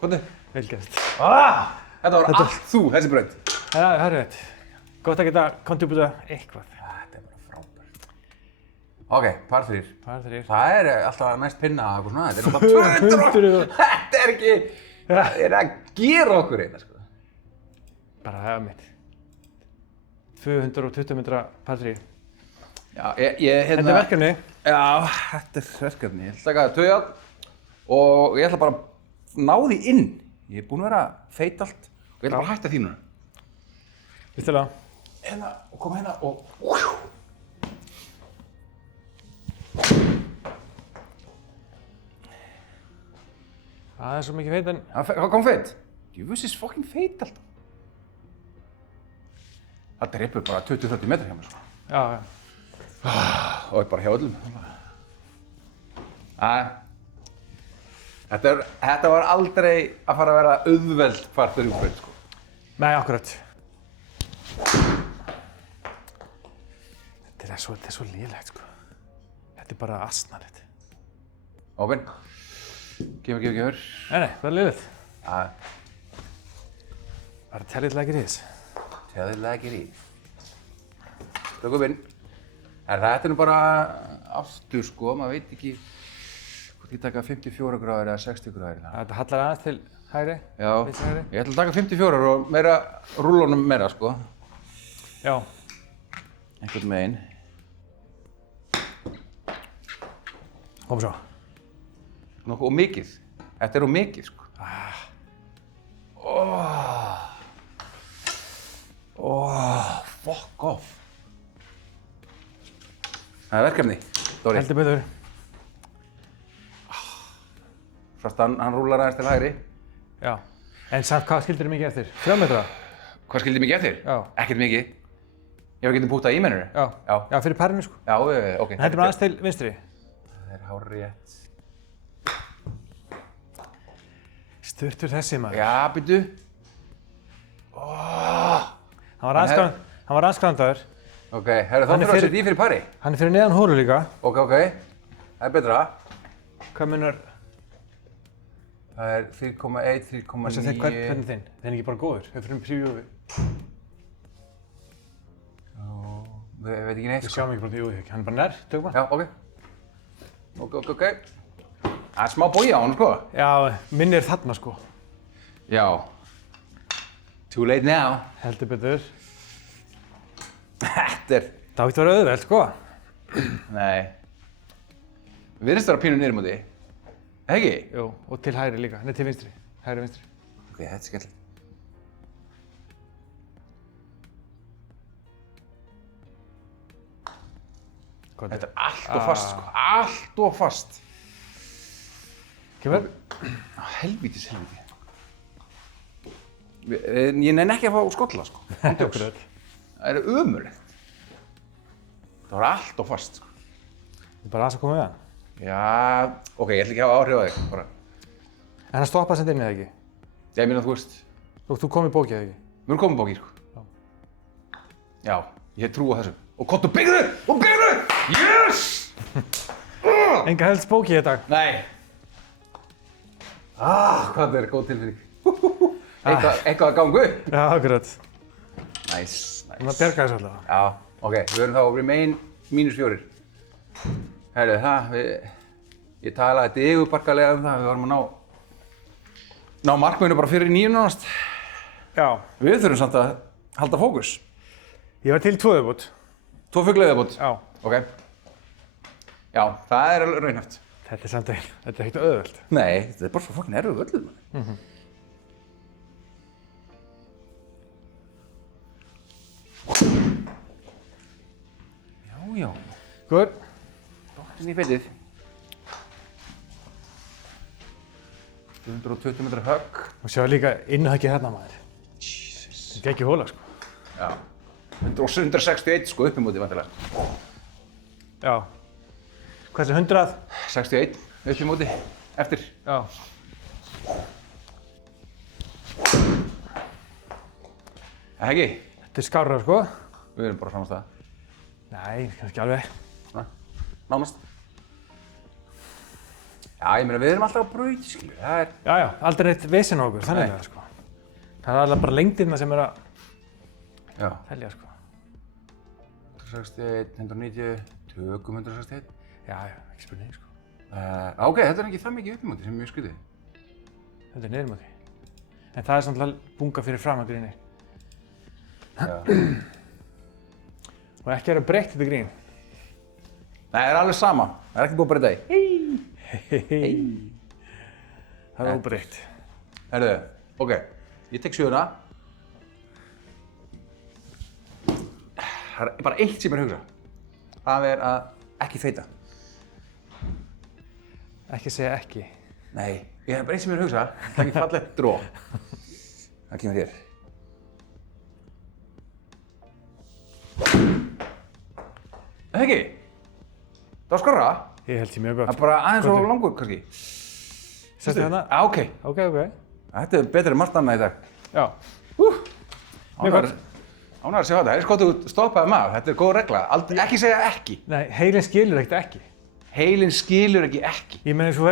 Hvað er? Vel gert. Þetta var allt þú, þessi braut. Já, það er rétt. Gott að geta kontribúta eitthvað. Þetta bara frábært. Ok, par 3. Par 3. Það alltaf næst pinna og svona, þetta alltaf 200 Þetta ekki, það að gera okkur eina, sko. Bara það mitt. 220 metra par 3. Já, ég Þetta er verkefni. Já, þetta er verkefni. Ég ætla að taka 2 járn og ég ætla bara að ná því inn. Ég er búinn að vera feit allt og ég ætla bara að hætta því núna. Vistilega. Hérna, og koma hérna og... Það er svo mikið feit en... Það kom feit. Djöfusins fucking feit alltaf. Það drepur bara 20-30 metrar hjá mér, sko. Já, já. Og er bara hjá öllum. Þetta var aldrei að fara að vera auðveld par 3 braut, sko. Nei, akkurat. Þetta er svo lélegt, sko. Þetta er bara asnalegt. Opinn. Gefur. Nei, það er lélegt. Já. Bara tellið lækir í þess. Tellið lækir í. Tökum inn. Þetta er nú bara aftur, sko. Maður veit ekki hvort ég taka 54 gráður eða 60 gráður. Þetta hallar aðeins til hægri. Já. Vinstri hægri. Ég ætla að taka 54 og meira, rúllunum meira, sko. Já. Einhvern meginn. Kom svo. Og mikið. Þetta er mikið, sko. Fuck off. Það er verkefni, Dóri. Heldur betur. Svart hann rúlar aðeins til hægri. Já. En samt hvað skildir þið mikið eftir? 3 metra? Hvað skildi mikið eftir? Já. Ekkert mikið. Ég var getið pútað í mennur. Já. Já, fyrir parinu, sko. Já, ok. Heldur maður aðeins til vinstri? Það er hárrétt. Sturtur þessi maður. Já, býttu. Hann var aðskrandaður. Ok, herru, þá fyrir að setja í fyrir pari. Hann er fyrir neðan hóru líka. Ok. Það er betra. Hvað munar? Það er 4,1, 3,9. Hvernig þinn? Þinn er ekki bara góður. Við fyrir preview. Ég veit ekki neitt, Við sko. sjáum ekki bara preview. Hann er bara nær, tökum við. Já, ok. Það er smá bói á hann, sko. Já, minni er þarna, sko. Já. Too late now. Heldur betur. Þetta er... Það átti að vera auðvelt, sko. Nei. Við erum stöðar pínu niður múti. Ekki? Jú, og til hægri líka. Nei, til vinstri. Hægri vinstri. Ok, þetta er skemmtilegt. Þetta er allt of fast, sko. Allt of fast. Kemur? Helvítis. Ég nenni ekki að fá skolla, sko. Akkurat. Það er ömurlegt. Það var allt of fast, sko. Það er bara aðeins að koma við hann. Já, ok, ég ætla ekki að hafa áhrif á þig, bara. En hann stoppaði sem inn eða ekki? Ég meina, þú veist, Þú kom í bókið eða ekki? við erum komin bókir, sko. Já, ég hef trú á þessu. Og kottu, byggðu! Yes! Enga helst bókið í dag. Nei. Hvað það er góð tilfinning. Eitthvað að ganga upp. Já, akkurat. Nice. Það bjargaði þessu allavega. Já, ok, við verðum þá remain -4. Herru, ég talaði digurbarkalega um það, við varum að ná markmiðinu bara fyrir 9 nánast. Já. Við þurfum samt að halda fókus. Ég var til 2 viðbót. 2 fuglaviðbót. Já. Ok. Já, það er alveg raunhæft. Þetta er samt einn. Þetta er ekkert auðvelt. Nei, þetta er bara svo fucking erfið völlur, manni. Já. Góður. Dottinn í feitið. 220 metra högg. Og sjá líka innhöggið hérna maður. Jesus. Þetta er ekki hóla, sko. Já. 161 sko upp í móti vantilega. Já. Hvað er 100? 61 upp í móti. Eftir. Já. Ekki? Þetta er skárra, sko. Við erum bara á sama stað. Nei, kannski alveg. Svona. Nánast. Já, ég meina við erum alltaf á braut, skilju. Það er... Já, aldrei neitt vesen á okkur, þannig að, sko. Það er alveg bara lengdina sem er að telja, sko. 161, 190, tökum 161. Já, ekki spurning, sko. Ok, þetta er ekki það mikið uppimóti sem er mjög skrítið. Þetta er niðurmóti. En það er samt bunga fyrir fram að gríni. Já. Og ekki breytt þetta grín. Nei, það er alveg sama. Það er ekki búið að breyta því. Hei. Það er óbreytt. Herðu, ok, ég tek 7. Það er bara eitt sem ég er að hugsa. Það er að ekki feita. Ekki segja ekki. Nei, ég er bara eitt sem ég er að hugsa. Það er ekki fallegt dró. Það kemur hér. Það ekki? Það var skorra. Ég held því mjög gott. Það er bara aðeins og langur kannski. Sestu hérna? Ok. Ok. Þetta er betur en margt annað í dag. Já. Mjög gott. Ánægður að sjá þetta. Það er sko að þú stoppaði maður. Þetta er góð regla. Ekki segja ekki. Nei, heilinn skilur ekkert ekki. Heilinn skilur ekki. Ég meni svo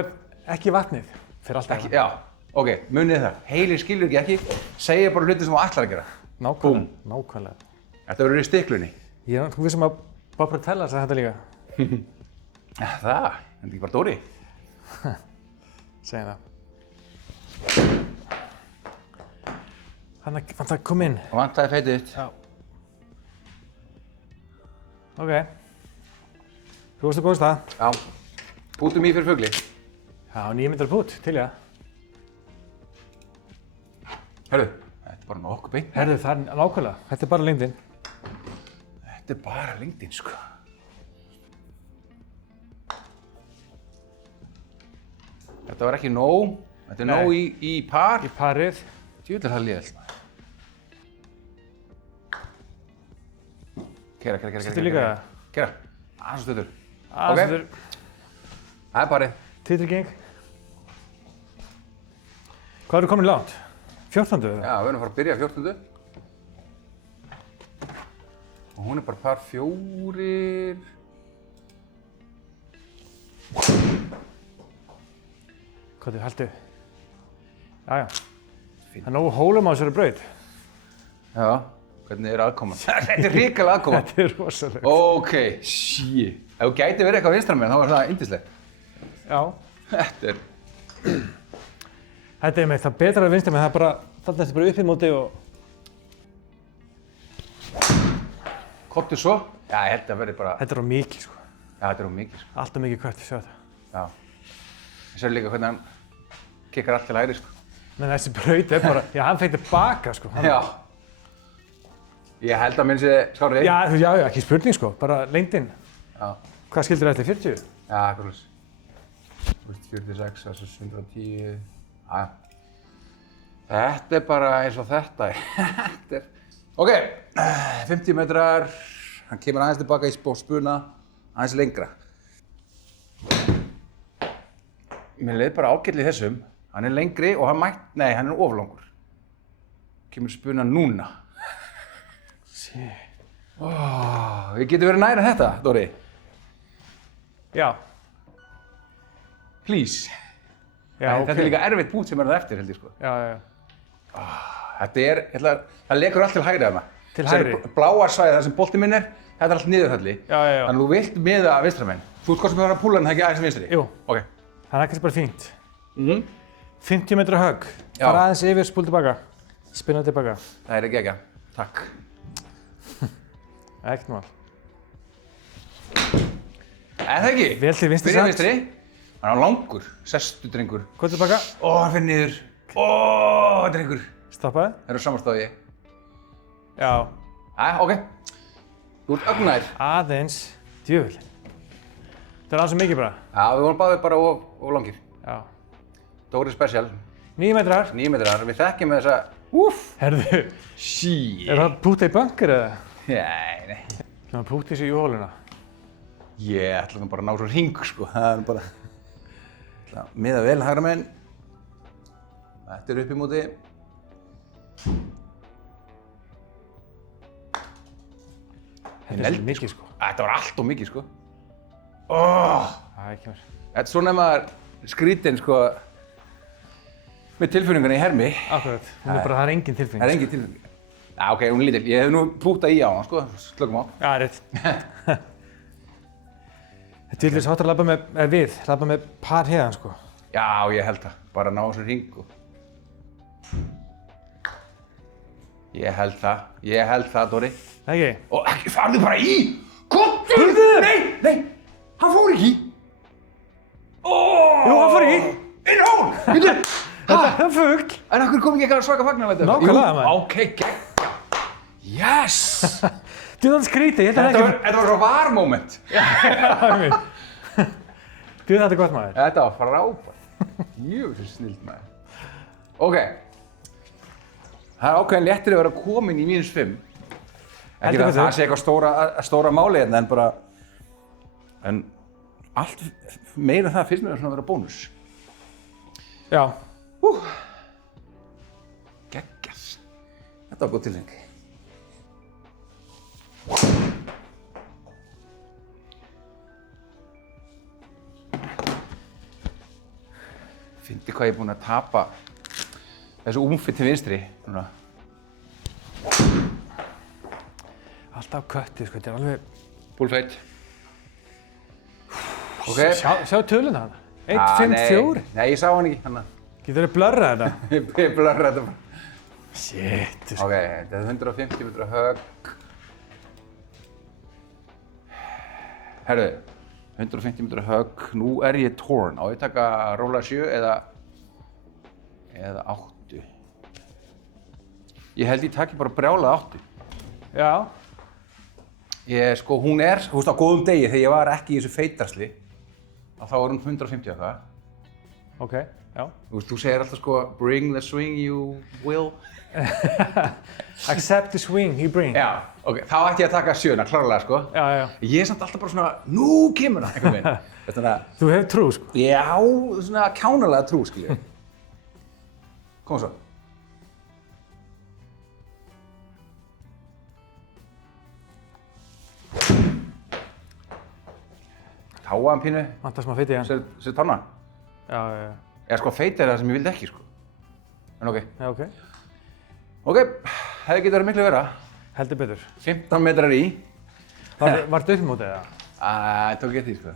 ekki vatnið. Fyrir alltaf Ekki, já. Ok, munið það. Heilinn skilur ekki. Segja bara hluti sem þú ætlar að gera. Nákvæmlega. Þetta verður í stiklunni. Þú vissum að Bob Rotella sagði þetta líka. Ja, það. En ekki bara Dóri. Segja það. Þannig að kom inn. Það vantaði feitið þitt. Já. Ok. Þú varst á góðum stað. Já. Pútum í fyrir fugli. Já, 9 metrar pút, til ég. Hörru, þetta er bara nokkuð beint. Herðu, það er nákvæmlega. Þetta er bara lengdin. Þetta er bara lengdin, sko. Þetta var ekki nóg. Þetta er nóg í par. Í parið. Djúvill er það létt. Kera. Þetta er líka. Kera. Aðeins og stöður. Aðstur. Það er parið. Titringing. Hvað eru komin langt? 14. Já, við erum að fara að byrja 14. Og hún er bara par 4. Hvað þið haldu? Jæja. Það er nógu hólum á þessari braut. Já, hvernig er aðkoman? Þetta er hrikalega aðkoman. Þetta er rosalegt. Ok, shit. Ef þú gæti verið eitthvað vinstra megin, þá var það yndislegt. Já. Þetta er... Þetta er með það betra að vinsta með það er bara, þarna er þetta bara upp í móti og... Kottu svo? Já, ég held að verði bara... Þetta er á mikið, sko. Já, þetta er á mikið, sko. Alltaf mikið kött, sjá þetta. Já. Ég sér líka hvernig hann kikkar allt til hægri, sko. Men þessi braut er bara, já, hann feitir baka, sko. Já. Ég held að minn sé skárið. Já, ekki spurning, sko. Bara lengdin. Já. Hvað skildir eftir 40? Já, eitthvað slús. 46, þessu 110. Já. Þetta er bara eins og þetta. Þetta er... Ok, 50 metrar. Hann kemur aðeins tilbaka í spuna, aðeins lengra. Mér leið bara ágætlega í þessum. Hann er lengri og hann nei, hann er oflangur. Kemur spuna núna. Við getum verið nær en þetta, Dóri. Já. Please. Já, Þetta er líka erfitt bút sem er það eftir, held ég, sko. Já. Þetta er, það lekur allt til hægri þarna. Til hægri? Bláa svæðið þar sem boltinn minn er, þetta er allt niðurhalli. Já. Þannig að þú vilt miða vinstramenn. Þú ert hvort sem það er að púla en það ekki aðeins vinstri. Jú. Ok. Það er kannski bara fínt. 50 Mhm. metra högg. Já. Fara aðeins yfir, spúl tilbaka. Spinna tilbaka. Það er ekki ekki. Takk. Ekkert mál. Það ekki? Vel til vinstri Byrja samt. vinstri. Hann er langur. Sestu drengur. Hvað tilbaka? Hann fyrir niður. Drengur. Stoppaði. Það eru samanstofið. Já. Ok. Þú ert ögnær. Aðeins. Djöfull. Það er aðeins mikið bara. Já, við vorum báðir bara of langir. Já. Dóri special. 9 metrar. 9 metrar. Við þekkjum með þessa... Herðu. Shit. Er það púta í bunker eða? Nei. Það er púta í sig í hóluna. Ég ætla nú bara að ná svo hring, sko. Það er bara... Miða vel, hægra meginn. Þetta er upp í móti. Þetta er svo mikið, sko. Þetta var allt of mikið, sko. Það er ekki mér. Þetta er svona ef maður skrítinn, sko, með tilfinningarna í hermi. Akkurat. Hún er bara, það er engin tilfinning. Það er engin tilfinning. Já, ok, hún er lítil. Ég hef nú pútað í á hann, sko. Slökum á. Já, rétt. Þetta er villis hátt að labba með par hérna, sko. Já, ég held það. Bara ná þessu hring, sko. Ég held það, Dóri. Ekki? Og ekki, farðu bara í! Kottu! Nei! Hann fór ekki í! Jú, hann fór í! Inn hól! Býttu! Þetta er fugl! En okkur kom ekki eitthvað svaka fagnarlæti? Nákvæmlega, maður. Ok, geggja. Yes! Þú það skrítið, ég held að Þetta var svo var-moment. Þú þetta er gott, maður. Þetta var frábært. Jöfnir snilt, maður. Ok. Það er ákveðin léttir að vera komin í -5. Ekki að það sé eitthvað stóra máli hérna, en bara... En allt meira en það finnst mér svona að vera bónus. Já. Geggjað. Þetta var góð tilfinning. Fyndi hvað ég er búinn að tapa þessu úmfi til vinstri. Núna. Alltaf köttið, sko, þetta er alveg... Bullfight. Ok. Sjá töluna hana. 1, 5, 4. Nei, ég sá hann ekki. Hanna. Getur þið blurrað þetta? Ég blurra þetta bara. Shit, sko. Ok, þetta er 150 metra högg. Herðu, 150 metra högg. Nú er ég torn. Á ég taka róla 7 eða 8. Ég held ég taki bara brjálað 8. Já. Sko, hún er, þú veist, á góðum degi þegar ég var ekki í þessu feitarsli, að þá var hún 150 eitthvað. Ok, já. Þú veist, þú segir alltaf sko, bring the swing you will. Accept the swing he brings. Já, ok, þá ætti ég að taka 7, klárlega sko. Já. Ég er samt alltaf bara svona, nú kemur það, einhvern veginn. Svona, Þú hefur trú, sko. já, svona kjánalega trú, skiljið. Kom svo. Táaðan pínu. Vantar smá feiti í hann. Sér tanna. Já. Eða sko, feit er það sem ég vildi ekki, sko. En ok. Já, ok. Ok, hefði getið verið miklu verra. Heldur betur. 15 metrar í. Var þetta upp í mótið, eða? Þetta tók ég því, sko.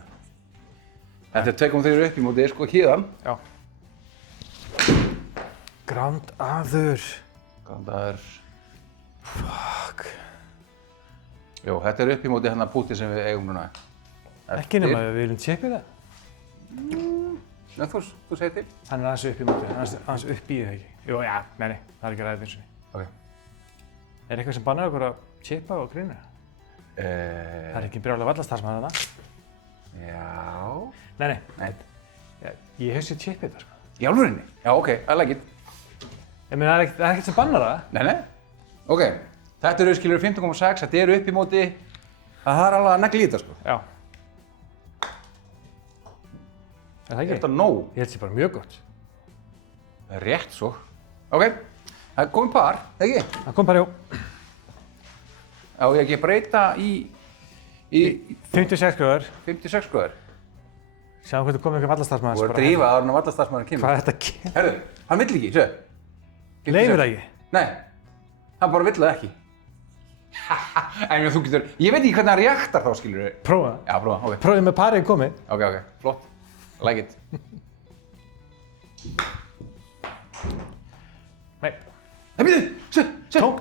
Þetta er 2,3 upp í mótið, sko, híðan. Já. Grand aður. Grandaður. Fuck. Jó, þetta er upp í mótið hann að púti sem við eigum núna. Ekki nema við viljum tjekkja það. Nei, þú segir til. Hann er aðeins upp í mótið, aðeins upp í það ekki. Jú, já, nei, það er ekki ræðið eins og því. Ok. Er eitthvað sem bannar okkur að chippa á grínu? Það er ekki brjálega vallastarsmann þarna. Já. Nei. Ég hef sér chippið þetta, sko. Í alvörinni? Já, ok, I like it. Ég meina, það er ekkert sem bannar það. Nei. Ok, þetta eru skilur 15,6, þetta eru upp í móti. Það er alveg að negla í þetta, sko. Já. Er það ekki? Er þetta nóg? Ég held sér bara mjög gott. Það er rétt svo. Ok, það er komið par, ekki? Það kom bara, jú. Já, ég ekki breyta í 56 gráður. 56 gráður. Sjáum hvernig komið ykkur vallastarsmann. Þú er að drífa áður en að vallastarsmaðurinn kemur. Hvað er þetta að gera? Herðu, hann vill ekki, séu. Leifir það ekki? Nei, hann bara vill það ekki. En þú getur, ég veit ekki hvernig hann reaktar þá, skilur við. Prófa það. Já, prófa, ok. Prófið með parið komið. Ok, flott. I like it. Nei. Nei, býðu,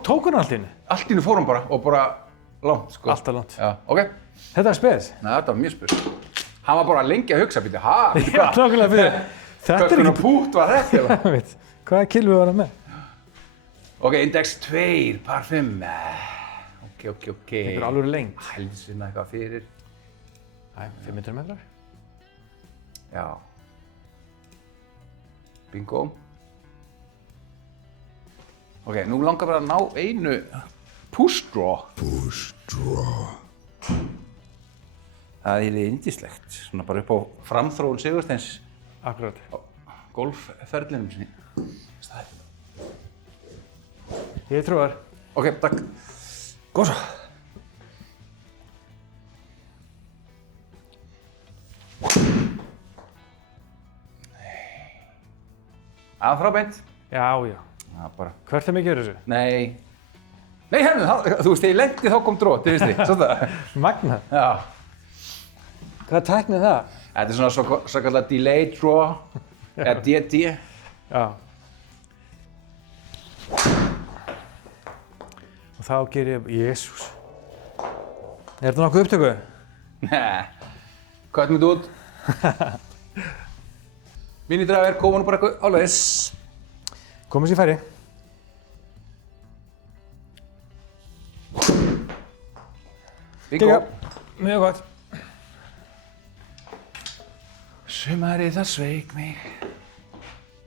Tók hún allt í henni? Allt í hennu fór hann bara og bara langt, sko. Alltaf langt. Já, ok. Þetta var spes. Nei, þetta var mjög spes. Hann var bara lengi að hugsa, býtu, býtu Já, nákvæmlega fyrir. Þetta er Hvað ekki... pút var þetta, eða? Ég veit. Hvaða kilvu var það með? Ok, index 2, par 5. Ok. Einhver alveg lengt. Helsinna eitthvað fyrir. Æ, 500 metrar. Já. Bingo. Ok, nú langar bara að ná einu push draw. Það er yndislegt, svona bara upp á framþróun Sigursteins Akkurát. á golfferlinum sinni. Ég trú þar. Ok, takk. Góð svo. Aðfrábeint. Já. Já, bara. Hvert er mikið fyrir þessu? Nei. Nei, þú veist, þegar ég lendi þá kom drót, til vinstri, svo það. Magnað. Já. Hvað tæknið það? Þetta er svona svo kallar delayed draw, eða DD. Já. Og þá ger ég, Jésús. Er þetta nokkuð upptöku? Nei, hvað er þetta út? Minidrager, koma nú bara eitthvað áleiðis. Komum sér í færi. Bingo. Mjög gott. Sumarið það sveik mig.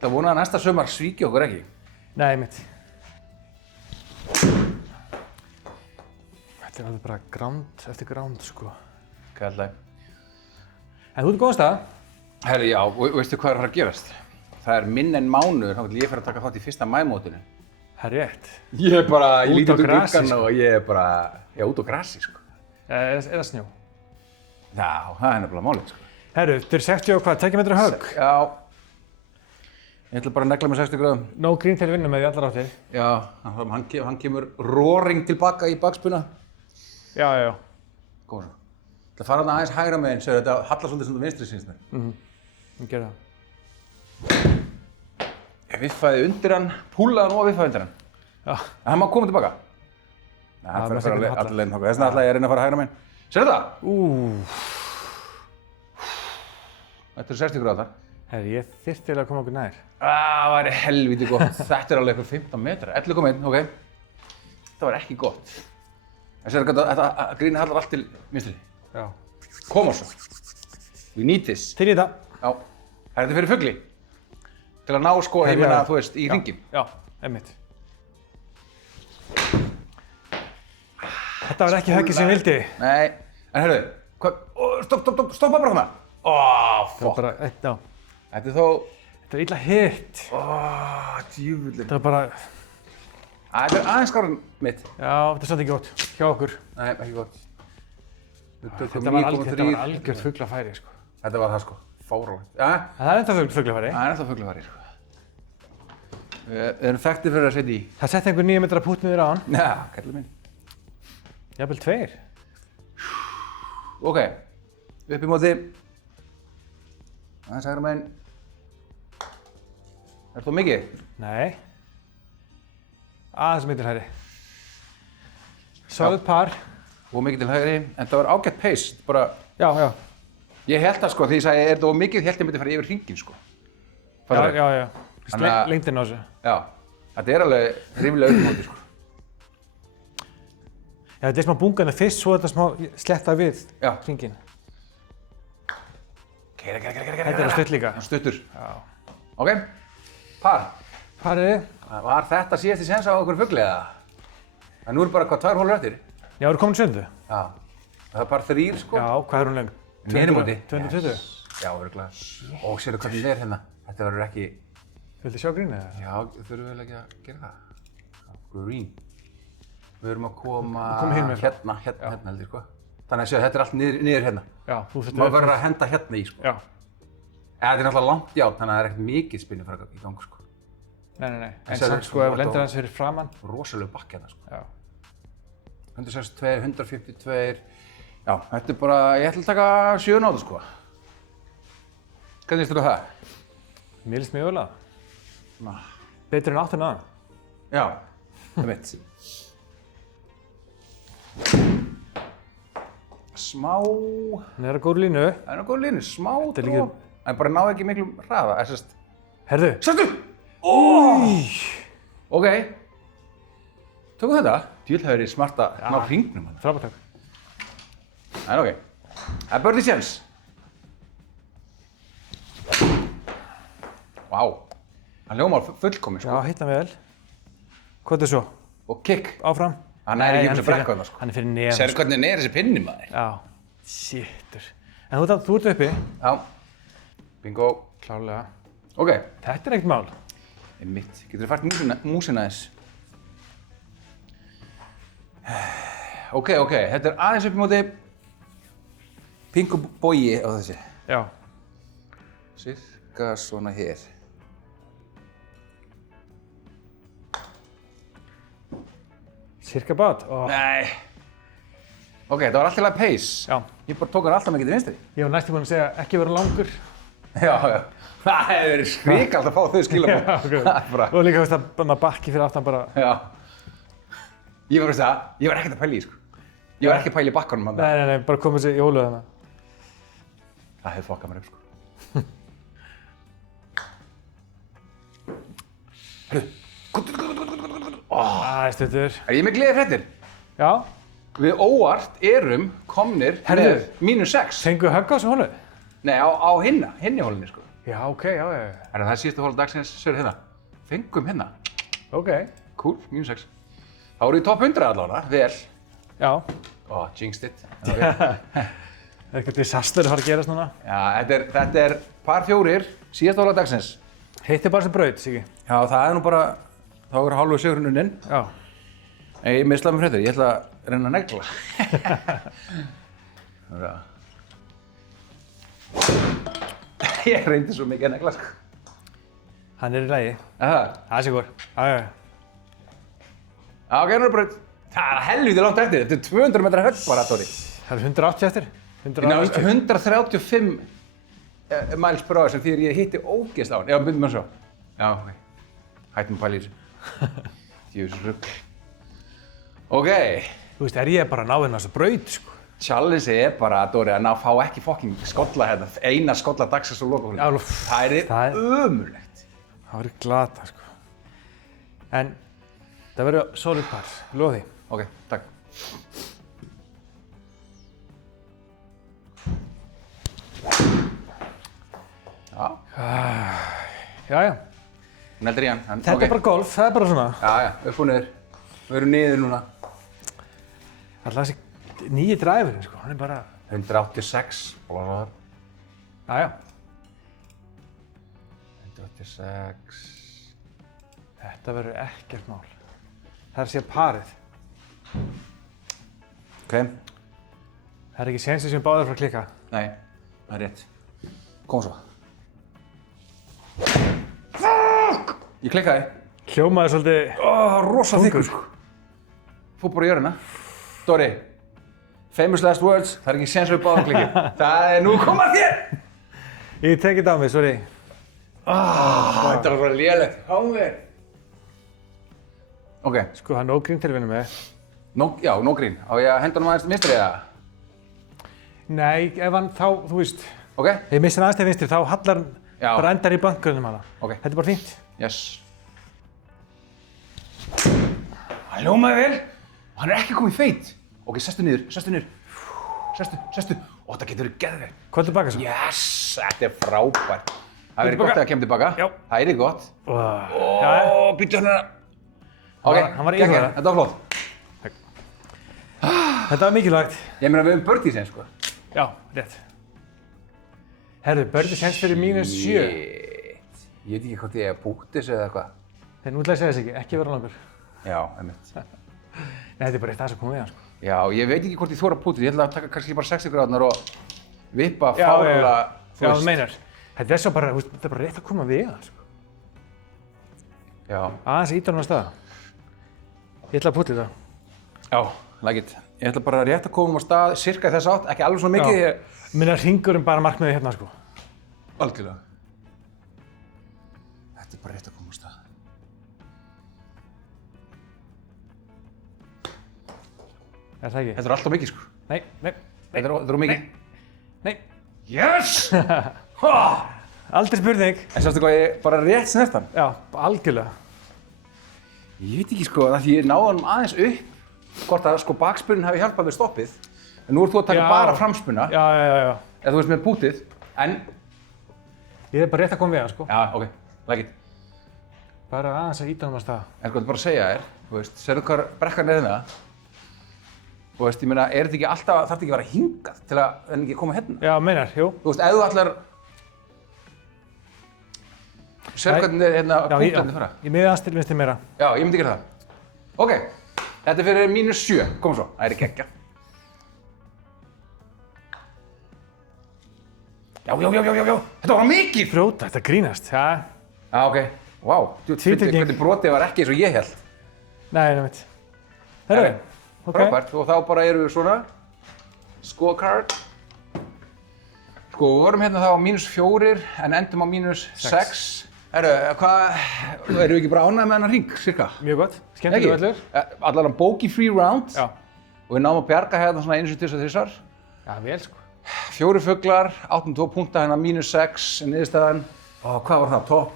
Það vonaði að næsta sumar svíki okkur ekki. Nei, mitt. Þetta er alveg bara gránd eftir gránd, sko. Kærlega. En þú ert í góðan stað. Herri, já, veistu hvað er að fara að gerast? Það er minn en mánuður, þá vil ég fara að taka þátt í fyrsta maímótinu. Það er rétt. Ég er bara, ég Út líti á út úr grasi, gluggann sko. og ég er bara, já, út á grasi, sko. Eða snjó. Já, það er nefnilega málið, sko. Herru, þetta er 60 og hvað, 2 metra högg? Já. Ég ætla bara að negla með 60 gráðum. No grín til vinnu með því allar áttir. Já, hann kemur roaring tilbaka í bakspuna. Já, já, já. Góða svo. Það fara þarna aðeins hægra meginn, segir þetta hallar svolítið sem þú vinstri sínst mér. Ég gerði það. Ég viffaði undir hann, púlaði hann og viffaði undir hann. Já. En hann má koma tilbaka. Nei, maður það sé fer hvernig allir leiðin þangað. Þess vegna ætla ég að reyna að fara hægra meginn. Sérðu það? Þetta eru 60 gráðar. Herri, ég þyrfti að koma okkur nær. Það væri helviti gott. Þetta er alveg eitthvað 15 metrar. 11,1, ok. Þetta var ekki gott. En sérðu þetta grínið hallar allt til vinstri. Já. Koma svo. We need this. Til í þetta. Já. Er þetta fyrir fugli? Til að ná sko, ég meina, þú veist, í hringinn. Já, einmitt. Þetta var ekki höggið sem ég vildi. Nei. En herru, hvað? Stoppa bara hana. Það var bara, já. Þetta er þó... Þetta var illa hitt. Djúvillin. Það var bara, Þetta er aðeins skáran mitt. já, þetta er svolítið ekki gott. Hjá okkur. Nei, ekki gott. Þetta var algjört fuglafæri, sko. Þetta var það sko. Fáránlegt. Ja, Það er ennþá fuglafæri. það er ennþá fuglafæri sko. Við erum þekktir fyrir að setja í. Það setti einhver 9 metra pút niður á hann. Já, kallið minn. Jafnvel 2. Ok, upp í móti. Aðeins hægra meginn. Er það mikið? Nei. Aðeins mikil hægri. Solid par. Og mikið til hægri, en það var ágætt pace. Bara, Já, já. ég held það sko, því ég sagði, er það of mikið, held ég myndi fara yfir hringinn sko. Já, já, já. Þannig að- Lengdin á þessu. Já, þetta er alveg rífilega upp í móti sko. Já, þetta er smá bungan fyrst, svo er þetta smá sletta við Já. hringinn. Kæra. Þetta er stutt líka. Stuttur. Já. Ok, par. Parið. Var þetta síðasti séns á okkur fugli eða? En nú er bara hvað 2 hólur eftir? Já, við erum komin 7. Já. Það er par 3 sko. Já, hvað er hún lengt? Niðurmóti. 220. Já, örugglega. Og sérðu hvernig það er hérna. Þetta verður ekki... Viltu sjá grínið eða? Já, þurfum við ekki að gera það. Green. Við erum að koma Komum hinum megin frá. hérna heldur sko. Þannig að séu, þetta er allt niður hérna. Já, þú þurfti Maður verður að henda hérna í sko. Já. Þetta er náttúrulega langt járn, þannig að það er ekkert mikið spinni fara í gang sko. Nei. En sérðu, samt sko, ef lendir hans fyrir framann. Rosalega bakk hérna sko. Já. 162, 152. Já, þetta er bara, ég ætla að taka 7 á þetta sko. Hvernig styrir það? Mér líst mjög vel á það. Ná. Betur en 8 á það. Já, það veit. Smá... Hann er að góður línu. Það er góð línu, smá Þetta er dró. líka- En bara náðu ekki miklum hraða, þessast... Herðu. Sérstu! Ok. Tökum þetta. Djöld hefur verið smart að ná hringnum hann. Frábært takk. En ok. Það er birdie chance. Vá. Hann hljómar fullkominn Já, sko. hitt hann vel. Hvað er svo? Og kick. Áfram? Hann er ekki um þessu brekku þarna sko. Hann er fyrir neðan. Sérðu hvernig hann er þessi pinni maður? Já. Shittur. En þú ert uppi? Já. Bingo. Klárlega. Ok. Þetta er ekkert mál. Einmitt. Getur þið fært músina þess? Ok. Þetta er aðeins upp í móti pingu bogi á þessi. Já. Cirka svona hér. Cirka bát. Nei. Ok, þetta var alltaf pace. Já. Ég bara tók hann alltaf mikið til vinstri. Ég var næstum búinn að segja ekki vera langur. Já. Það hefur verið skrikald að fá þau skilabóð. Já, ok. Og líka veist að bakki fyrir aftan bara. Já. Ég var ekkert að pæla í, sko. Ég var ekki að pæla í bakkanum hann. Nei, bara komið sér í ólu þarna. Það hefði fokkað mér upp, sko. Stuttur. Er ég með gleði fréttir? Já. Við óvart erum komnir með -6. Fengu högg á þessu hólu? Nei, á hinni hólunni, sko. Já, ok, já. Það er síðasta hóla dagsins, sörðu hérna. Fengum hérna. Ok. Cool, -6. Þá eru í topp 100 allavega, vel. Já. Jinxed it. Það er eitthvað disaster að fara að gerast núna. Já, þetta er par 4, síðasta hóla dagsins. Hitt bara sem braut, Siggi. Já, það er nú bara, þá er hálfu sigurinn unnin. Já. Ég mislaði mig fréttir, ég ætla að reyna að negla. Ég reyndi svo mikið að negla, sko. Hann er í lagi. Það er sigur. Já. Já, ok, nú er braut. Það er helvítið langt eftir, þetta er 200 metra högg bara, Dóri. Það er 180 eftir. 135 miles per hour sem þýðir ég hitti ógeðst á hann. Já, byrjum að sjá. Já, ok. Hættum að pæla í þessu. Djöfis rugl. Ok. Þú veist, ég bara að ná henni á þessu braut, sko. Challenge er bara, Dóri, að fá ekki fucking skolla hérna. Eina skolla dagsins og lokahólinu. Það er ömurlegt. Það verður glata, sko. En það verður solid par, ég lofa því. Ok, takk. Já. Hún heldur í hann. Þetta er bara golf, það er bara svona. Já, upp og niður. Við erum niður núna. Alltaf þessi nýji dræfurinn, sko, hann er bara... 186. Já. 186. Þetta verður ekkert mál. Það er að sé parið. Ok. Það er ekki sénsið sem báður frá að klikka. Nei, það er rétt. Kom svo. Ég klikkaði. Hljómaði svolítið... Rosa þykkur, sko. Fór bara í jörðina. Dóri, famous last words, það er ekki séns að við báðum klikki. Það er nú komað þér! Ég tekið þetta á mig, sorry. Þetta var bara lélegt. Á þér. Ok. Sko, það er nóg grín til að vinna með. Já, nóg grín. Á ég að henda honum aðeins til vinstri eða? Nei, ef hann þá, þú veist... Ok. Ef ég missi hann aðeins til vinstri, þá hallar hann bara endar í bankurinn hana. Ok. Þetta er bara fínt. Yes. Það hljómaði vel. Hann er ekki komið feit. Ok, sestu niður. Sestu. Ó, það getur verið geðveikt. Hvað tilbaka svo? Yes, þetta er frábært. Það verið gott að það kemur tilbaka. Já. Það er gott. Býttu hann hérna. Ok, hann var íhugaður. Þetta var flott. Þetta var mikilvægt. Ég meina við höfum birdie sen, sko. Já, rétt. Herðu, birdie sens fyrir -7. Ég veit ekki hvort ég er búttis eða eitthvað. Þegar nú ætla ég að segja þess ekki, ekki vera langur. Já, einmitt. Nei, þetta er bara eitt aðeins að koma við hann, sko. Já, ég veit ekki hvort ég þóra púttis. Ég ætla að taka kannski bara 60 gráðunar og vippa fárlega, Já, þú meinar. Þetta er svo bara, þetta er bara rétt að koma við hann, sko. Já. Aðeins íta hann á staða. Ég ætla að púti þetta. Já, like it. Ég ætla bara rétt að koma á stað, cirka þess átt, ekki alveg svona mikið. Minna hringurinn bara markmiðið hérna, sko. Algjörlega. Þetta er bara rétt að koma á stað. Er það ekki? Þetta er alltaf mikið, sko. Nei. Þetta er mikið. Nei. Yes! Aldrei spurning. En sástu hvað ég bara rétt snertan? Já, algjörlega. Ég veit ekki, sko, því ég náði honum aðeins upp hvort að, sko, bakspunnin hafi hjálpað við stoppið. En nú ert þú að taka bara framspunna. Já. Eða þú veist með bútið, en... Ég er bara rétt að koma við hann, sko. Já, ok, like it. Bara aðeins að íta hann á stað. En sko, þetta bara að segja þér, þú veist, sérðu hvað brekkan er hérna? Þú veist, ég meina, er þetta ekki alltaf, þarf þetta ekki að vera hingað til að en ekki koma hérna? Já, meinar, jú. Þú veist, ef þú ætlar... Sérðu hvernig er hérna punktarnir fara? Ég miði aðeins til vinstri meira. Já, ég myndi gera það. Ok, þetta er fyrir -7, komum svo, það er ekki ekki. Já, þetta var mikið! Brjóta, þetta grínast, já. Já, ok, vá, hvernig brotið var ekki eins og ég held. Nei, nefnt. Herru, ok. Frábært, og þá bara erum við svona scorecard. Sko, við vorum hérna þá á -4 en endum á -6. Herru, erum við ekki bara ánægð með þennan hring, cirka? Mjög gott, skemmtilega völlur. Allar hann bogey-free round. Já. Og við náum að bjarga hérna svona einu sinni til þessar. Já, vel sko. 4 fuglar, 82 punkta, hérna -6 niðurstaðan. Og hvað var það? Topp?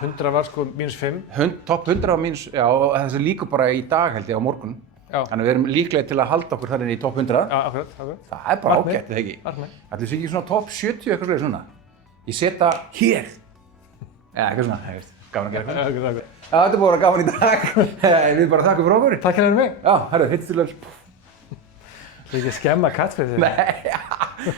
100 var sko -5. Topp 100 var já, og þessi líka bara í dag held ég á morgun. Já. Þannig við erum líklega til að halda okkur þar inn í topp 100. Já, akkurat. Það er bara Markmið. ágætt, eða ekki? Markmið. Ætli sé ekki svona topp 70 eitthvað svolítið svona. Ég setja hér. Já, eitthvað svona, það veist, gaman að gera eitthvað. Akkurat. Já, þetta er búin að vera gaman í dag. Við bara þakkum fyrir okkur. Takk hérna mig. Já, herru, hittist til löns. Það er ekki að skemma kattfrið þér. Nei,